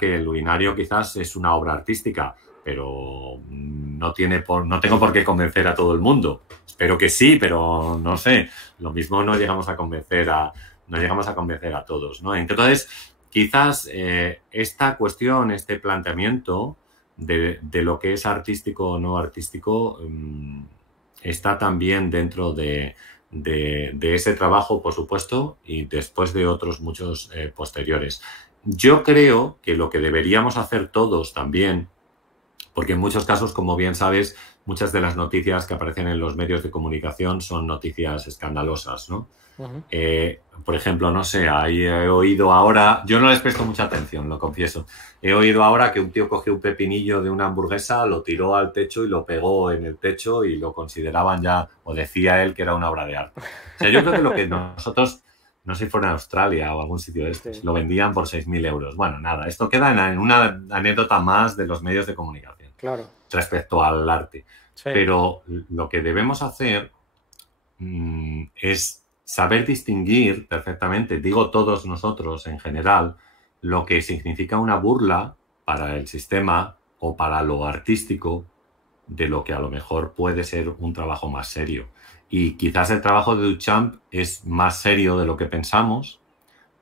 que el urinario quizás es una obra artística, pero no tengo por qué convencer a todo el mundo. Espero que sí, pero no sé. Lo mismo no llegamos a convencer a todos, ¿no? Entonces, quizás esta cuestión, este planteamiento de lo que es artístico o no artístico está también dentro de ese trabajo, por supuesto, y después de otros muchos posteriores. Yo creo que lo que deberíamos hacer todos también, porque en muchos casos, como bien sabes, muchas de las noticias que aparecen en los medios de comunicación son noticias escandalosas, ¿no? Por ejemplo, no sé, ahí he oído ahora, yo no les presto mucha atención, lo confieso, he oído ahora que un tío cogió un pepinillo de una hamburguesa, lo tiró al techo y lo pegó en el techo y lo consideraban ya, o decía él que era una obra de arte. O sea, yo creo que lo que nosotros, no sé si fuera en Australia o algún sitio de estos, lo vendían por 6.000 euros. Bueno, nada, esto queda en una anécdota más de los medios de comunicación. Claro. Respecto al arte. Sí. Pero lo que debemos hacer es saber distinguir perfectamente, digo todos nosotros en general, lo que significa una burla para el sistema o para lo artístico de lo que a lo mejor puede ser un trabajo más serio. Y quizás el trabajo de Duchamp es más serio de lo que pensamos,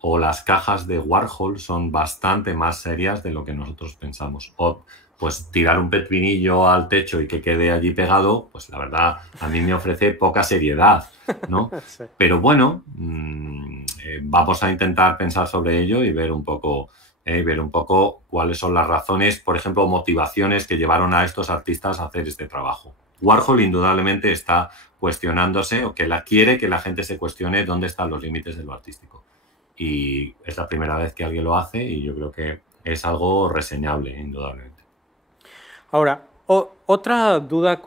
o las cajas de Warhol son bastante más serias de lo que nosotros pensamos. O pues tirar un pepinillo al techo y que quede allí pegado, pues la verdad a mí me ofrece poca seriedad, ¿no? Sí. Pero bueno, vamos a intentar pensar sobre ello y ver un poco cuáles son las razones, por ejemplo, motivaciones que llevaron a estos artistas a hacer este trabajo. Warhol indudablemente está cuestionándose, o quiere que la gente se cuestione dónde están los límites de lo artístico. Y es la primera vez que alguien lo hace y yo creo que es algo reseñable, indudablemente. Ahora, otra duda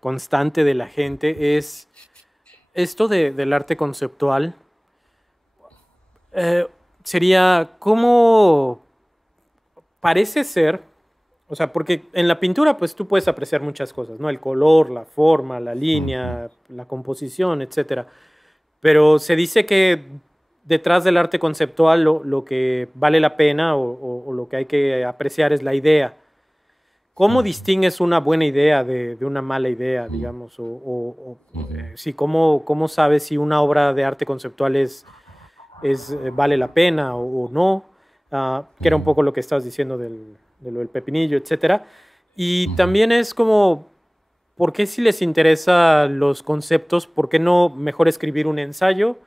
constante de la gente es esto del arte conceptual. Sería cómo parece ser, o sea, porque en la pintura pues tú puedes apreciar muchas cosas, ¿no? El color, la forma, la línea, la composición, etcétera. Pero se dice que detrás del arte conceptual lo que vale la pena o lo que hay que apreciar es la idea. ¿Cómo distingues una buena idea de una mala idea, digamos? Sí, ¿cómo sabes si una obra de arte conceptual vale la pena o no? Que era un poco lo que estabas diciendo de lo del pepinillo, etcétera. Y también es como, ¿por qué si les interesan los conceptos, por qué no mejor escribir un ensayo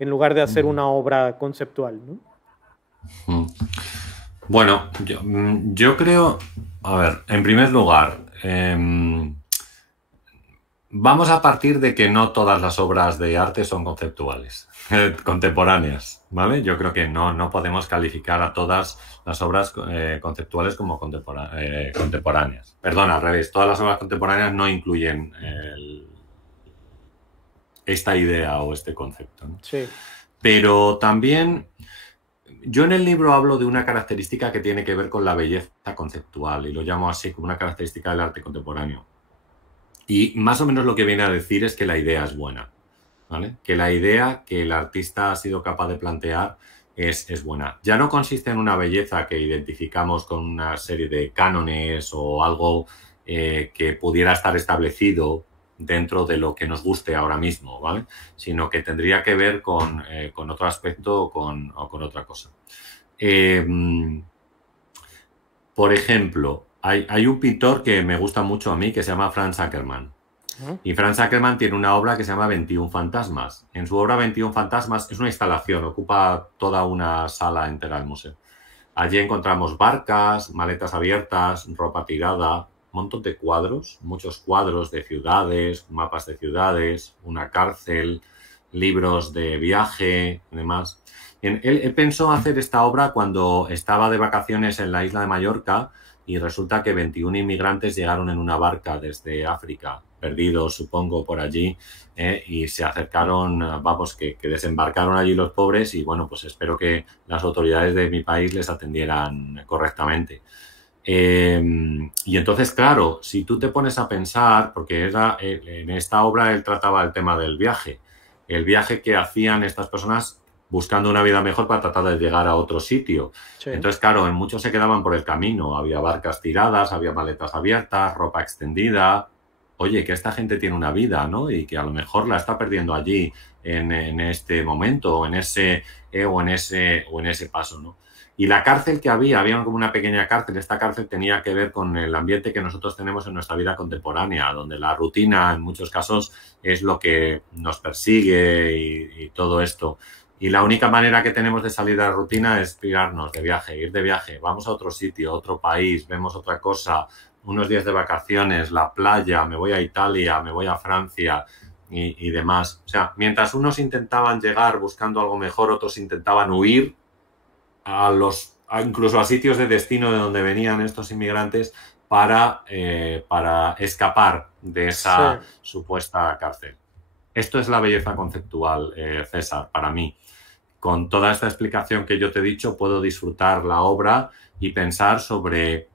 en lugar de hacer una obra conceptual, ¿no? Bueno, yo creo, a ver, en primer lugar, vamos a partir de que no todas las obras de arte son conceptuales, contemporáneas, ¿vale? Yo creo que no podemos calificar a todas las obras conceptuales como contemporáneas. Perdón, al revés, todas las obras contemporáneas no incluyen esta idea o este concepto, ¿no? Sí. Pero también yo en el libro hablo de una característica que tiene que ver con la belleza conceptual y lo llamo así, como una característica del arte contemporáneo. Y más o menos lo que viene a decir es que la idea es buena, ¿vale? Que la idea que el artista ha sido capaz de plantear es buena. Ya no consiste en una belleza que identificamos con una serie de cánones o algo que pudiera estar establecido dentro de lo que nos guste ahora mismo, ¿vale? Sino que tendría que ver con otro aspecto o con otra cosa. Por ejemplo, hay un pintor que me gusta mucho a mí que se llama Franz Ackermann. Y Franz Ackermann tiene una obra que se llama 21 fantasmas. En su obra 21 fantasmas es una instalación, ocupa toda una sala entera del museo. Allí encontramos barcas, maletas abiertas, ropa tirada, un montón de cuadros, muchos cuadros de ciudades, mapas de ciudades, una cárcel, libros de viaje y demás. Él pensó hacer esta obra cuando estaba de vacaciones en la isla de Mallorca y resulta que 21 inmigrantes llegaron en una barca desde África, perdidos supongo por allí, y se acercaron, vamos, que desembarcaron allí los pobres y bueno, pues espero que las autoridades de mi país les atendieran correctamente. Y entonces, claro, si tú te pones a pensar, porque en esta obra él trataba el tema del viaje, el viaje que hacían estas personas buscando una vida mejor para tratar de llegar a otro sitio. Sí. Entonces, claro, en muchos se quedaban por el camino. Había barcas tiradas, había maletas abiertas, ropa extendida. Oye, que esta gente tiene una vida, ¿no? Y que a lo mejor la está perdiendo allí en este momento o en ese paso, ¿no? Y la cárcel que había como una pequeña cárcel. Esta cárcel tenía que ver con el ambiente que nosotros tenemos en nuestra vida contemporánea, donde la rutina en muchos casos es lo que nos persigue y todo esto. Y la única manera que tenemos de salir de la rutina es tirarnos de viaje, ir de viaje. Vamos a otro sitio, otro país, vemos otra cosa, unos días de vacaciones, la playa, me voy a Italia, me voy a Francia y demás. O sea, mientras unos intentaban llegar buscando algo mejor, otros intentaban huir incluso a sitios de destino de donde venían estos inmigrantes para escapar de esa supuesta cárcel. Esto es la belleza conceptual, César, para mí. Con toda esta explicación que yo te he dicho, puedo disfrutar la obra y pensar sobre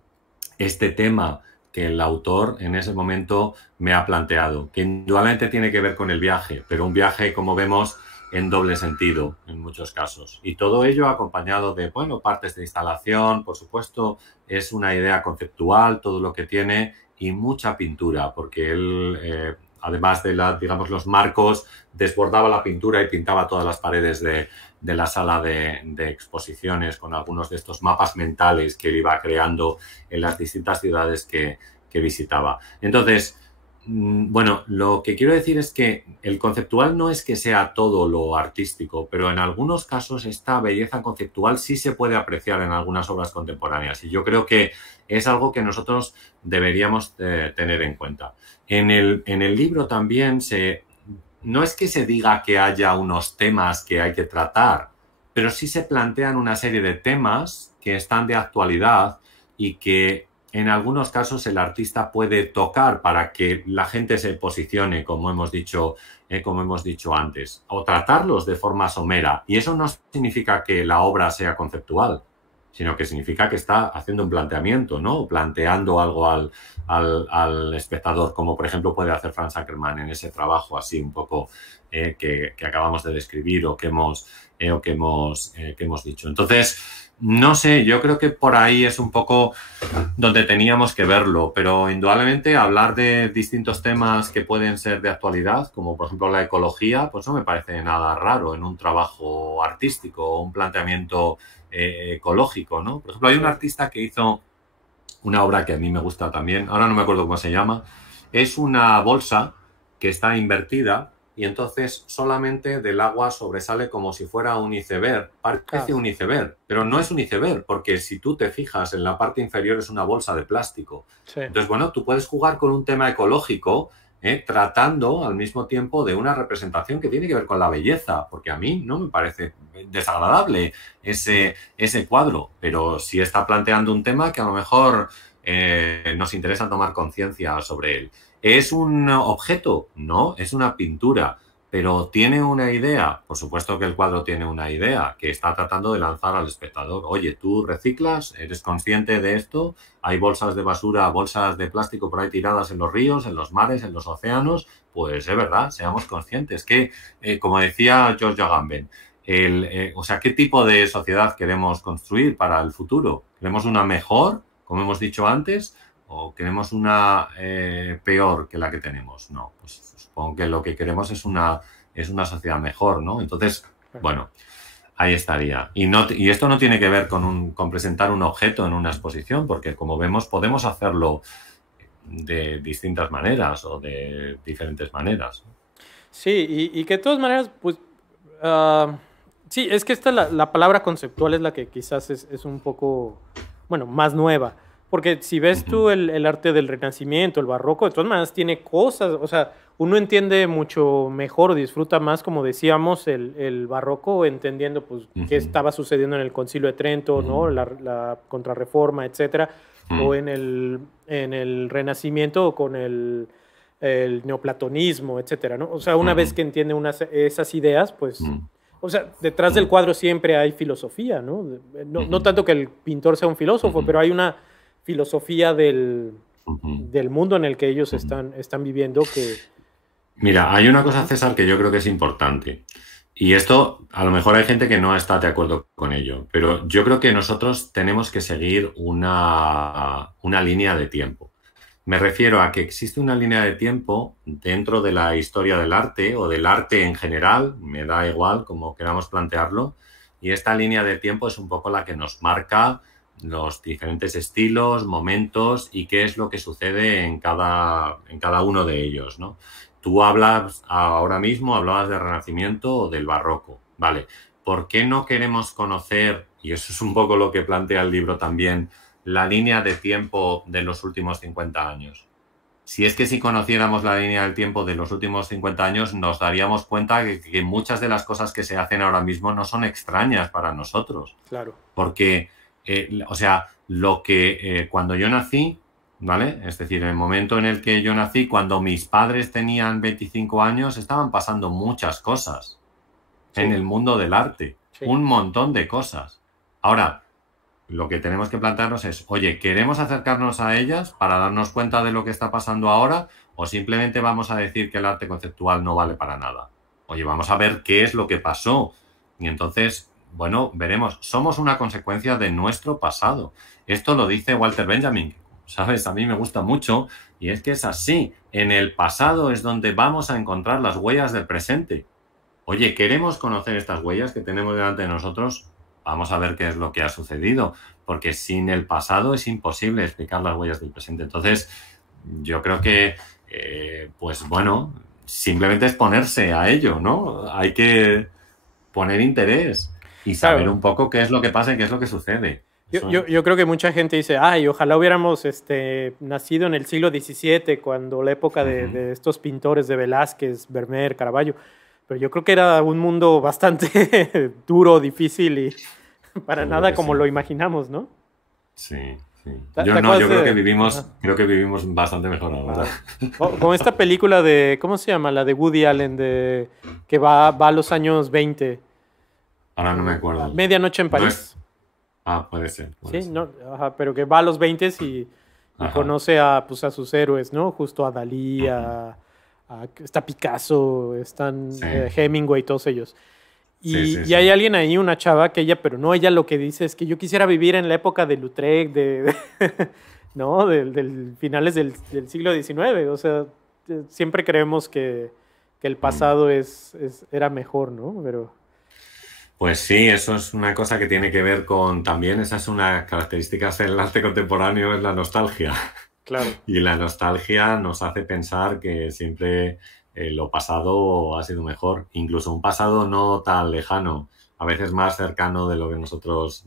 este tema que el autor en ese momento me ha planteado, que indudablemente tiene que ver con el viaje, pero un viaje, como vemos, en doble sentido en muchos casos. Y todo ello acompañado de, bueno, partes de instalación, por supuesto, es una idea conceptual, todo lo que tiene, y mucha pintura, porque él, además de digamos, los marcos, desbordaba la pintura y pintaba todas las paredes de la sala de exposiciones con algunos de estos mapas mentales que él iba creando en las distintas ciudades que visitaba. Entonces, bueno, lo que quiero decir es que el conceptual no es que sea todo lo artístico, pero en algunos casos esta belleza conceptual sí se puede apreciar en algunas obras contemporáneas y yo creo que es algo que nosotros deberíamos tener en cuenta. En el libro también no es que se diga que haya unos temas que hay que tratar, pero sí se plantean una serie de temas que están de actualidad y que en algunos casos el artista puede tocar para que la gente se posicione, como hemos dicho antes, o tratarlos de forma somera. Y eso no significa que la obra sea conceptual, sino que significa que está haciendo un planteamiento, ¿no? O planteando algo al espectador, como por ejemplo puede hacer Franz Ackermann en ese trabajo así un poco que acabamos de describir o que hemos dicho. Entonces, no sé, yo creo que por ahí es un poco donde teníamos que verlo, pero indudablemente hablar de distintos temas que pueden ser de actualidad, como por ejemplo la ecología, pues no me parece nada raro en un trabajo artístico o un planteamiento ecológico, ¿no? Por ejemplo, hay un artista que hizo una obra que a mí me gusta también, ahora no me acuerdo cómo se llama, es una bolsa que está invertida y entonces solamente del agua sobresale como si fuera un iceberg. Parece un iceberg, pero no es un iceberg, porque si tú te fijas, en la parte inferior es una bolsa de plástico. Sí. Entonces, bueno, tú puedes jugar con un tema ecológico, tratando al mismo tiempo de una representación que tiene que ver con la belleza, porque a mí no me parece desagradable ese cuadro, pero sí está planteando un tema que a lo mejor nos interesa tomar conciencia sobre él. ¿Es un objeto? No, es una pintura, pero tiene una idea. Por supuesto que el cuadro tiene una idea que está tratando de lanzar al espectador. Oye, ¿tú reciclas? ¿Eres consciente de esto? ¿Hay bolsas de basura, bolsas de plástico por ahí tiradas en los ríos, en los mares, en los océanos? Pues es verdad, seamos conscientes que, como decía George Agamben, o sea, ¿qué tipo de sociedad queremos construir para el futuro? ¿Queremos una mejor, como hemos dicho antes, o queremos una peor que la que tenemos? No, pues supongo que lo que queremos es una sociedad mejor, ¿no? Entonces, bueno, ahí estaría. Y esto no tiene que ver con presentar un objeto en una exposición, porque como vemos podemos hacerlo de distintas maneras o de diferentes maneras. Sí, y que de todas maneras, pues, sí, es que la palabra conceptual es la que quizás es un poco, bueno, más nueva. Porque si ves tú el arte del Renacimiento, el Barroco, de todas maneras tiene cosas, o sea, uno entiende mucho mejor o disfruta más, como decíamos, el Barroco, entendiendo pues qué estaba sucediendo en el Concilio de Trento, ¿no? La Contrarreforma, etcétera, o en el Renacimiento con el neoplatonismo, etcétera, ¿no? O sea, una vez que entiende esas ideas, pues... O sea, detrás del cuadro siempre hay filosofía, ¿no? No tanto que el pintor sea un filósofo, pero hay una filosofía del mundo en el que ellos están viviendo que... Mira, hay una cosa, César, que yo creo que es importante. Y esto, a lo mejor hay gente que no está de acuerdo con ello, pero yo creo que nosotros tenemos que seguir una línea de tiempo. Me refiero a que existe una línea de tiempo dentro de la historia del arte o del arte en general, me da igual como queramos plantearlo, y esta línea de tiempo es un poco la que nos marca los diferentes estilos, momentos y qué es lo que sucede en cada uno de ellos, ¿no? Tú hablabas ahora mismo, hablabas del Renacimiento o del Barroco, ¿vale? ¿Por qué no queremos conocer, y eso es un poco lo que plantea el libro también, la línea de tiempo de los últimos 50 años? Si es que si conociéramos la línea del tiempo de los últimos 50 años, nos daríamos cuenta que muchas de las cosas que se hacen ahora mismo no son extrañas para nosotros. Claro. Porque, o sea, lo que cuando yo nací, ¿vale? Es decir, en el momento en el que yo nací, cuando mis padres tenían 25 años, estaban pasando muchas cosas en el mundo del arte. Sí. Un montón de cosas. Ahora, lo que tenemos que plantearnos es, oye, ¿queremos acercarnos a ellas para darnos cuenta de lo que está pasando ahora o simplemente vamos a decir que el arte conceptual no vale para nada? Oye, vamos a ver qué es lo que pasó. Y entonces, bueno, veremos. Somos una consecuencia de nuestro pasado. Esto lo dice Walter Benjamin, ¿sabes? A mí me gusta mucho y es que es así. En el pasado es donde vamos a encontrar las huellas del presente. Oye, ¿queremos conocer estas huellas que tenemos delante de nosotros? Vamos a ver qué es lo que ha sucedido, porque sin el pasado es imposible explicar las huellas del presente. Entonces, yo creo que, pues bueno, simplemente es ponerse a ello, ¿no? Hay que poner interés y saber un poco qué es lo que pasa y qué es lo que sucede. Yo creo que mucha gente dice, ay, ojalá hubiéramos nacido en el siglo XVII, cuando la época de estos pintores de Velázquez, Vermeer, Caravaggio. Pero yo creo que era un mundo bastante duro, difícil y para nada como lo imaginamos, ¿no? Sí, sí. Yo creo que vivimos bastante mejor ahora. Como esta película de, ¿cómo se llama? La de Woody Allen, que va a los años 20. Ahora no me acuerdo. Medianoche en París. Puede ser. Sí, no, pero que va a los 20 y conoce a sus héroes, ¿no? Justo a Dalí, está Picasso, están Hemingway, todos ellos. Y hay alguien ahí, una chava, que pero ella lo que dice es que yo quisiera vivir en la época de Lautrec, ¿no? Del finales del siglo XIX. O sea, siempre creemos que el pasado era mejor, ¿no? Pero... Pues sí, eso es una cosa que tiene que ver con también, esa es una característica del arte contemporáneo, es la nostalgia. Claro. Y la nostalgia nos hace pensar que siempre lo pasado ha sido mejor, incluso un pasado no tan lejano, a veces más cercano de lo que nosotros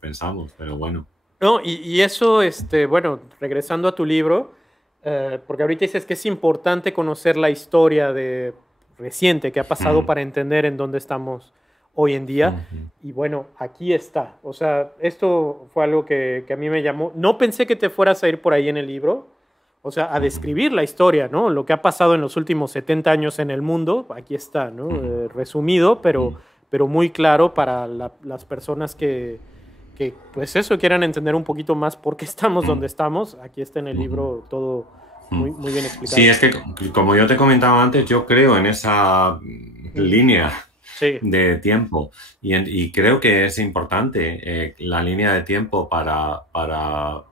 pensamos, pero bueno. No, y eso, bueno, regresando a tu libro, porque ahorita dices que es importante conocer la historia reciente que ha pasado para entender en dónde estamos hoy en día. Y bueno, aquí está. O sea, esto fue algo que a mí me llamó. No pensé que te fueras a ir por ahí en el libro, o sea, a describir la historia, ¿no? Lo que ha pasado en los últimos 70 años en el mundo, aquí está, ¿no? Resumido, pero muy claro para las personas que pues eso, quieran entender un poquito más por qué estamos donde estamos. Aquí está en el libro todo muy, muy bien explicado. Sí, es que como yo te comentaba antes, yo creo en esa línea de tiempo y creo que es importante la línea de tiempo para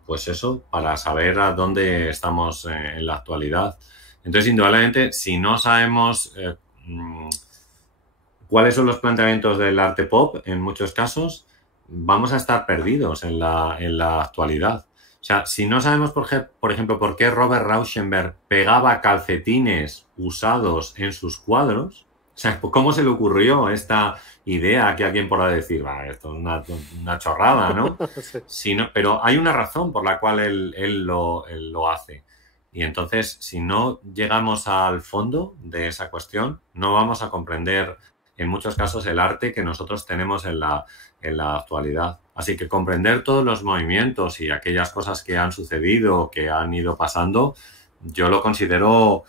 pues eso, para saber a dónde estamos en la actualidad. Entonces, indudablemente, si no sabemos cuáles son los planteamientos del arte pop, en muchos casos, vamos a estar perdidos en la actualidad. O sea, si no sabemos, por ejemplo, por qué Robert Rauschenberg pegaba calcetines usados en sus cuadros, o sea, ¿cómo se le ocurrió esta idea que alguien podrá decir, esto es una chorrada, ¿no? Sí. Pero hay una razón por la cual él lo hace. Y entonces, si no llegamos al fondo de esa cuestión, no vamos a comprender, en muchos casos, el arte que nosotros tenemos en la actualidad. Así que comprender todos los movimientos y aquellas cosas que han sucedido, que han ido pasando, yo lo considero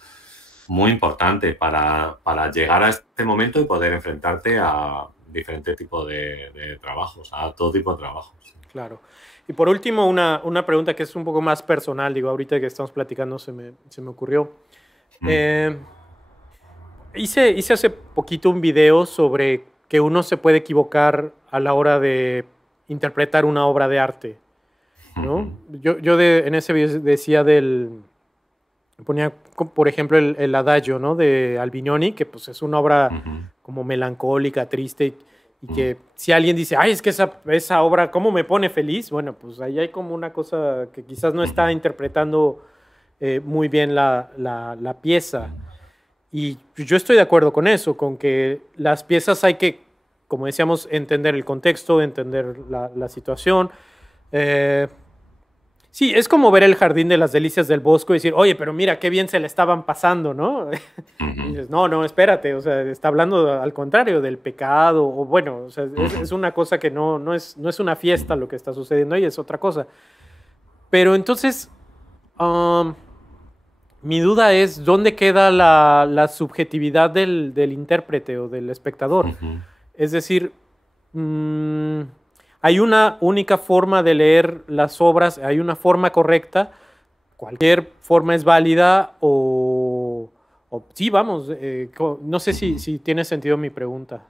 muy importante para llegar a este momento y poder enfrentarte a diferentes tipos de trabajos, a todo tipo de trabajos. Claro. Y por último, una pregunta que es un poco más personal, digo, ahorita que estamos platicando se me ocurrió. Hice hace poquito un video sobre que uno se puede equivocar a la hora de interpretar una obra de arte, ¿no? Yo en ese video decía ponía, por ejemplo, el Adagio, ¿no? De Albinoni, que pues es una obra como melancólica, triste, y que si alguien dice, ay, es que esa obra, ¿cómo me pone feliz? Bueno, pues ahí hay como una cosa que quizás no está interpretando muy bien la pieza. Y yo estoy de acuerdo con eso, con que las piezas hay que, como decíamos, entender el contexto, entender la situación. Sí, es como ver el Jardín de las Delicias del Bosco y decir, oye, pero mira, qué bien se le estaban pasando, ¿no? Y dices, no, espérate, o sea, está hablando al contrario del pecado, o bueno, o sea, es una cosa que no es una fiesta lo que está sucediendo ahí, es otra cosa. Pero entonces, mi duda es, ¿dónde queda la subjetividad del intérprete o del espectador? Es decir, hay una única forma de leer las obras, hay una forma correcta, cualquier forma es válida o sí, vamos, no sé si tiene sentido mi pregunta.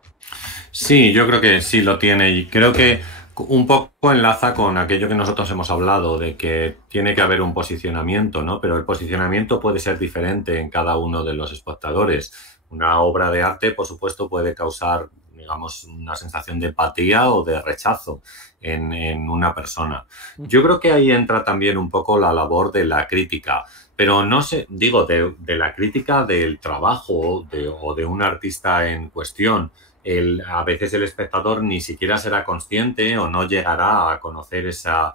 Sí, yo creo que sí lo tiene y creo que un poco enlaza con aquello que nosotros hemos hablado, de que tiene que haber un posicionamiento, ¿no? Pero el posicionamiento puede ser diferente en cada uno de los espectadores. Una obra de arte, por supuesto, puede causar, digamos, una sensación de empatía o de rechazo en una persona. Yo creo que ahí entra también un poco la labor de la crítica, pero no sé, digo, de la crítica del trabajo o de un artista en cuestión. A veces el espectador ni siquiera será consciente o no llegará a conocer esa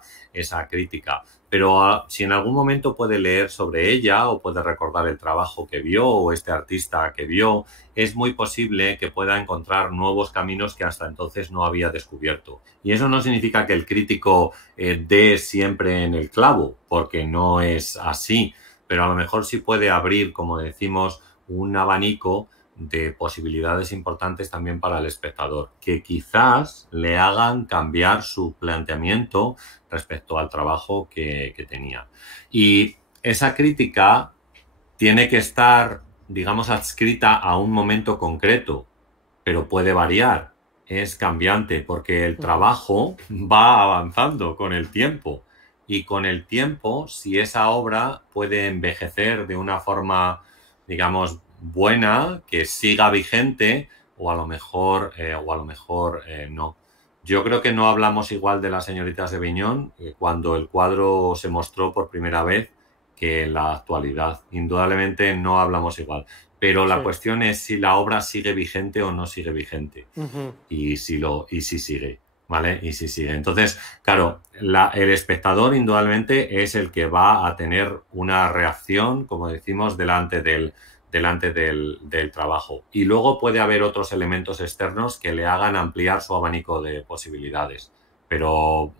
crítica. Pero si en algún momento puede leer sobre ella o puede recordar el trabajo que vio o este artista que vio, es muy posible que pueda encontrar nuevos caminos que hasta entonces no había descubierto. Y eso no significa que el crítico dé siempre en el clavo, porque no es así. Pero a lo mejor sí puede abrir, como decimos, un abanico de posibilidades importantes también para el espectador, que quizás le hagan cambiar su planteamiento respecto al trabajo que tenía. Y esa crítica tiene que estar, digamos, adscrita a un momento concreto, pero puede variar, es cambiante, porque el trabajo va avanzando con el tiempo. Y con el tiempo, si esa obra puede envejecer de una forma, digamos, buena, que siga vigente, o a lo mejor no. Yo creo que no hablamos igual de Las señoritas de Aviñón cuando el cuadro se mostró por primera vez que en la actualidad. Indudablemente no hablamos igual. pero la cuestión es si la obra sigue vigente o no sigue vigente. Y si sigue, ¿vale? Y si sigue. Entonces, claro, el espectador indudablemente es el que va a tener una reacción, como decimos, delante del trabajo. Y luego puede haber otros elementos externos que le hagan ampliar su abanico de posibilidades. Pero,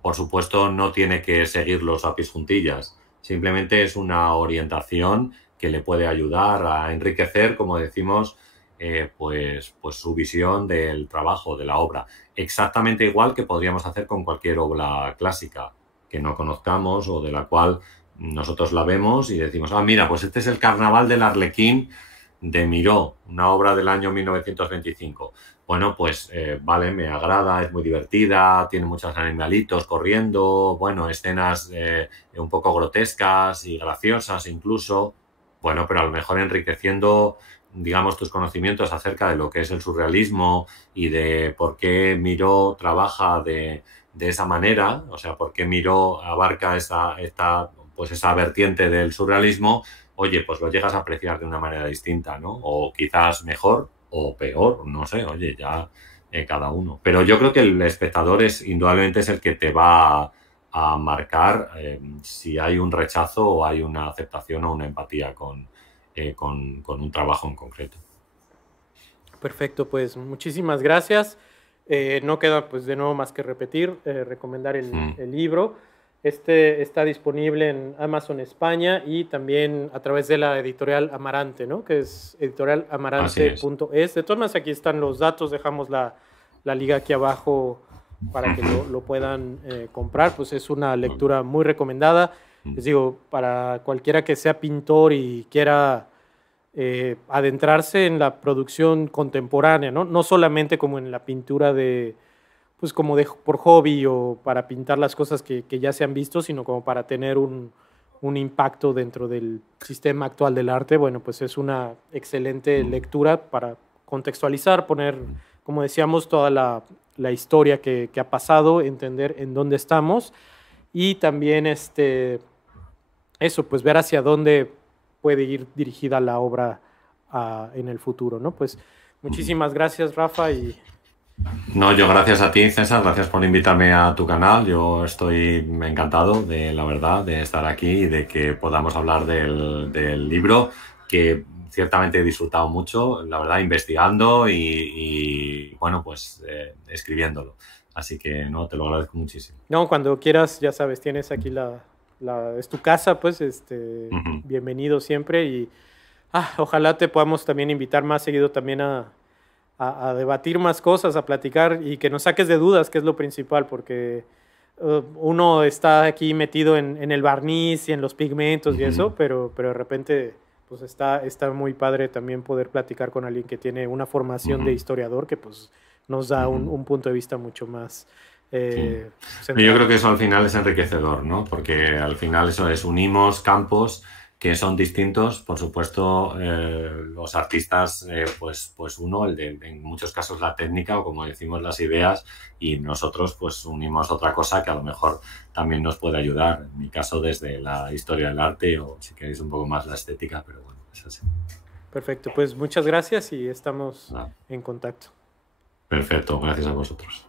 por supuesto, no tiene que seguirlos a pies juntillas. Simplemente es una orientación que le puede ayudar a enriquecer, como decimos, pues su visión del trabajo, de la obra. Exactamente igual que podríamos hacer con cualquier obra clásica que no conozcamos o de la cual nosotros la vemos y decimos, mira, pues este es el Carnaval del Arlequín de Miró, una obra del año 1925. Bueno, pues vale, me agrada, es muy divertida, tiene muchos animalitos corriendo, bueno, escenas un poco grotescas y graciosas incluso. Bueno, pero a lo mejor enriqueciendo, digamos, tus conocimientos acerca de lo que es el surrealismo y de por qué Miró trabaja de esa manera, o sea, por qué Miró abarca esa vertiente del surrealismo, oye, pues lo llegas a apreciar de una manera distinta, ¿no? O quizás mejor o peor, no sé, oye, ya cada uno. Pero yo creo que el espectador indudablemente es el que te va a marcar si hay un rechazo o hay una aceptación o una empatía con un trabajo en concreto. Perfecto, pues muchísimas gracias. No queda pues de nuevo más que repetir, recomendar el libro. Este está disponible en Amazon España y también a través de la editorial Amarante, ¿no? Que es editorialamarante.es. De todas maneras, aquí están los datos, dejamos la liga aquí abajo para que lo puedan comprar. Pues es una lectura muy recomendada. Les digo, para cualquiera que sea pintor y quiera adentrarse en la producción contemporánea, ¿no? No solamente como en la pintura pues como por hobby o para pintar las cosas que ya se han visto, sino como para tener un impacto dentro del sistema actual del arte. Bueno, pues es una excelente lectura para contextualizar, poner, como decíamos, toda la historia que ha pasado, entender en dónde estamos y también pues ver hacia dónde puede ir dirigida la obra en el futuro, ¿no? Pues muchísimas gracias, Rafa, No, yo gracias a ti, César, gracias por invitarme a tu canal. Yo estoy encantado la verdad, de estar aquí y de que podamos hablar del libro, que ciertamente he disfrutado mucho, la verdad, investigando y bueno, pues escribiéndolo. Así que, no, te lo agradezco muchísimo. No, cuando quieras, ya sabes, tienes aquí es tu casa, pues, bienvenido siempre y ojalá te podamos también invitar más seguido también a debatir más cosas, a platicar y que nos saques de dudas, que es lo principal, porque uno está aquí metido en el barniz y en los pigmentos y eso, pero de repente pues está muy padre también poder platicar con alguien que tiene una formación de historiador que pues nos da un punto de vista mucho más centrado. Yo creo que eso al final es enriquecedor, ¿no? Porque al final eso es, unimos campos que son distintos, por supuesto, los artistas, pues uno, en muchos casos la técnica o como decimos las ideas, y nosotros pues unimos otra cosa que a lo mejor también nos puede ayudar, en mi caso desde la historia del arte o si queréis un poco más la estética, pero bueno, es así. Perfecto, pues muchas gracias y estamos en contacto. Perfecto, gracias a vosotros.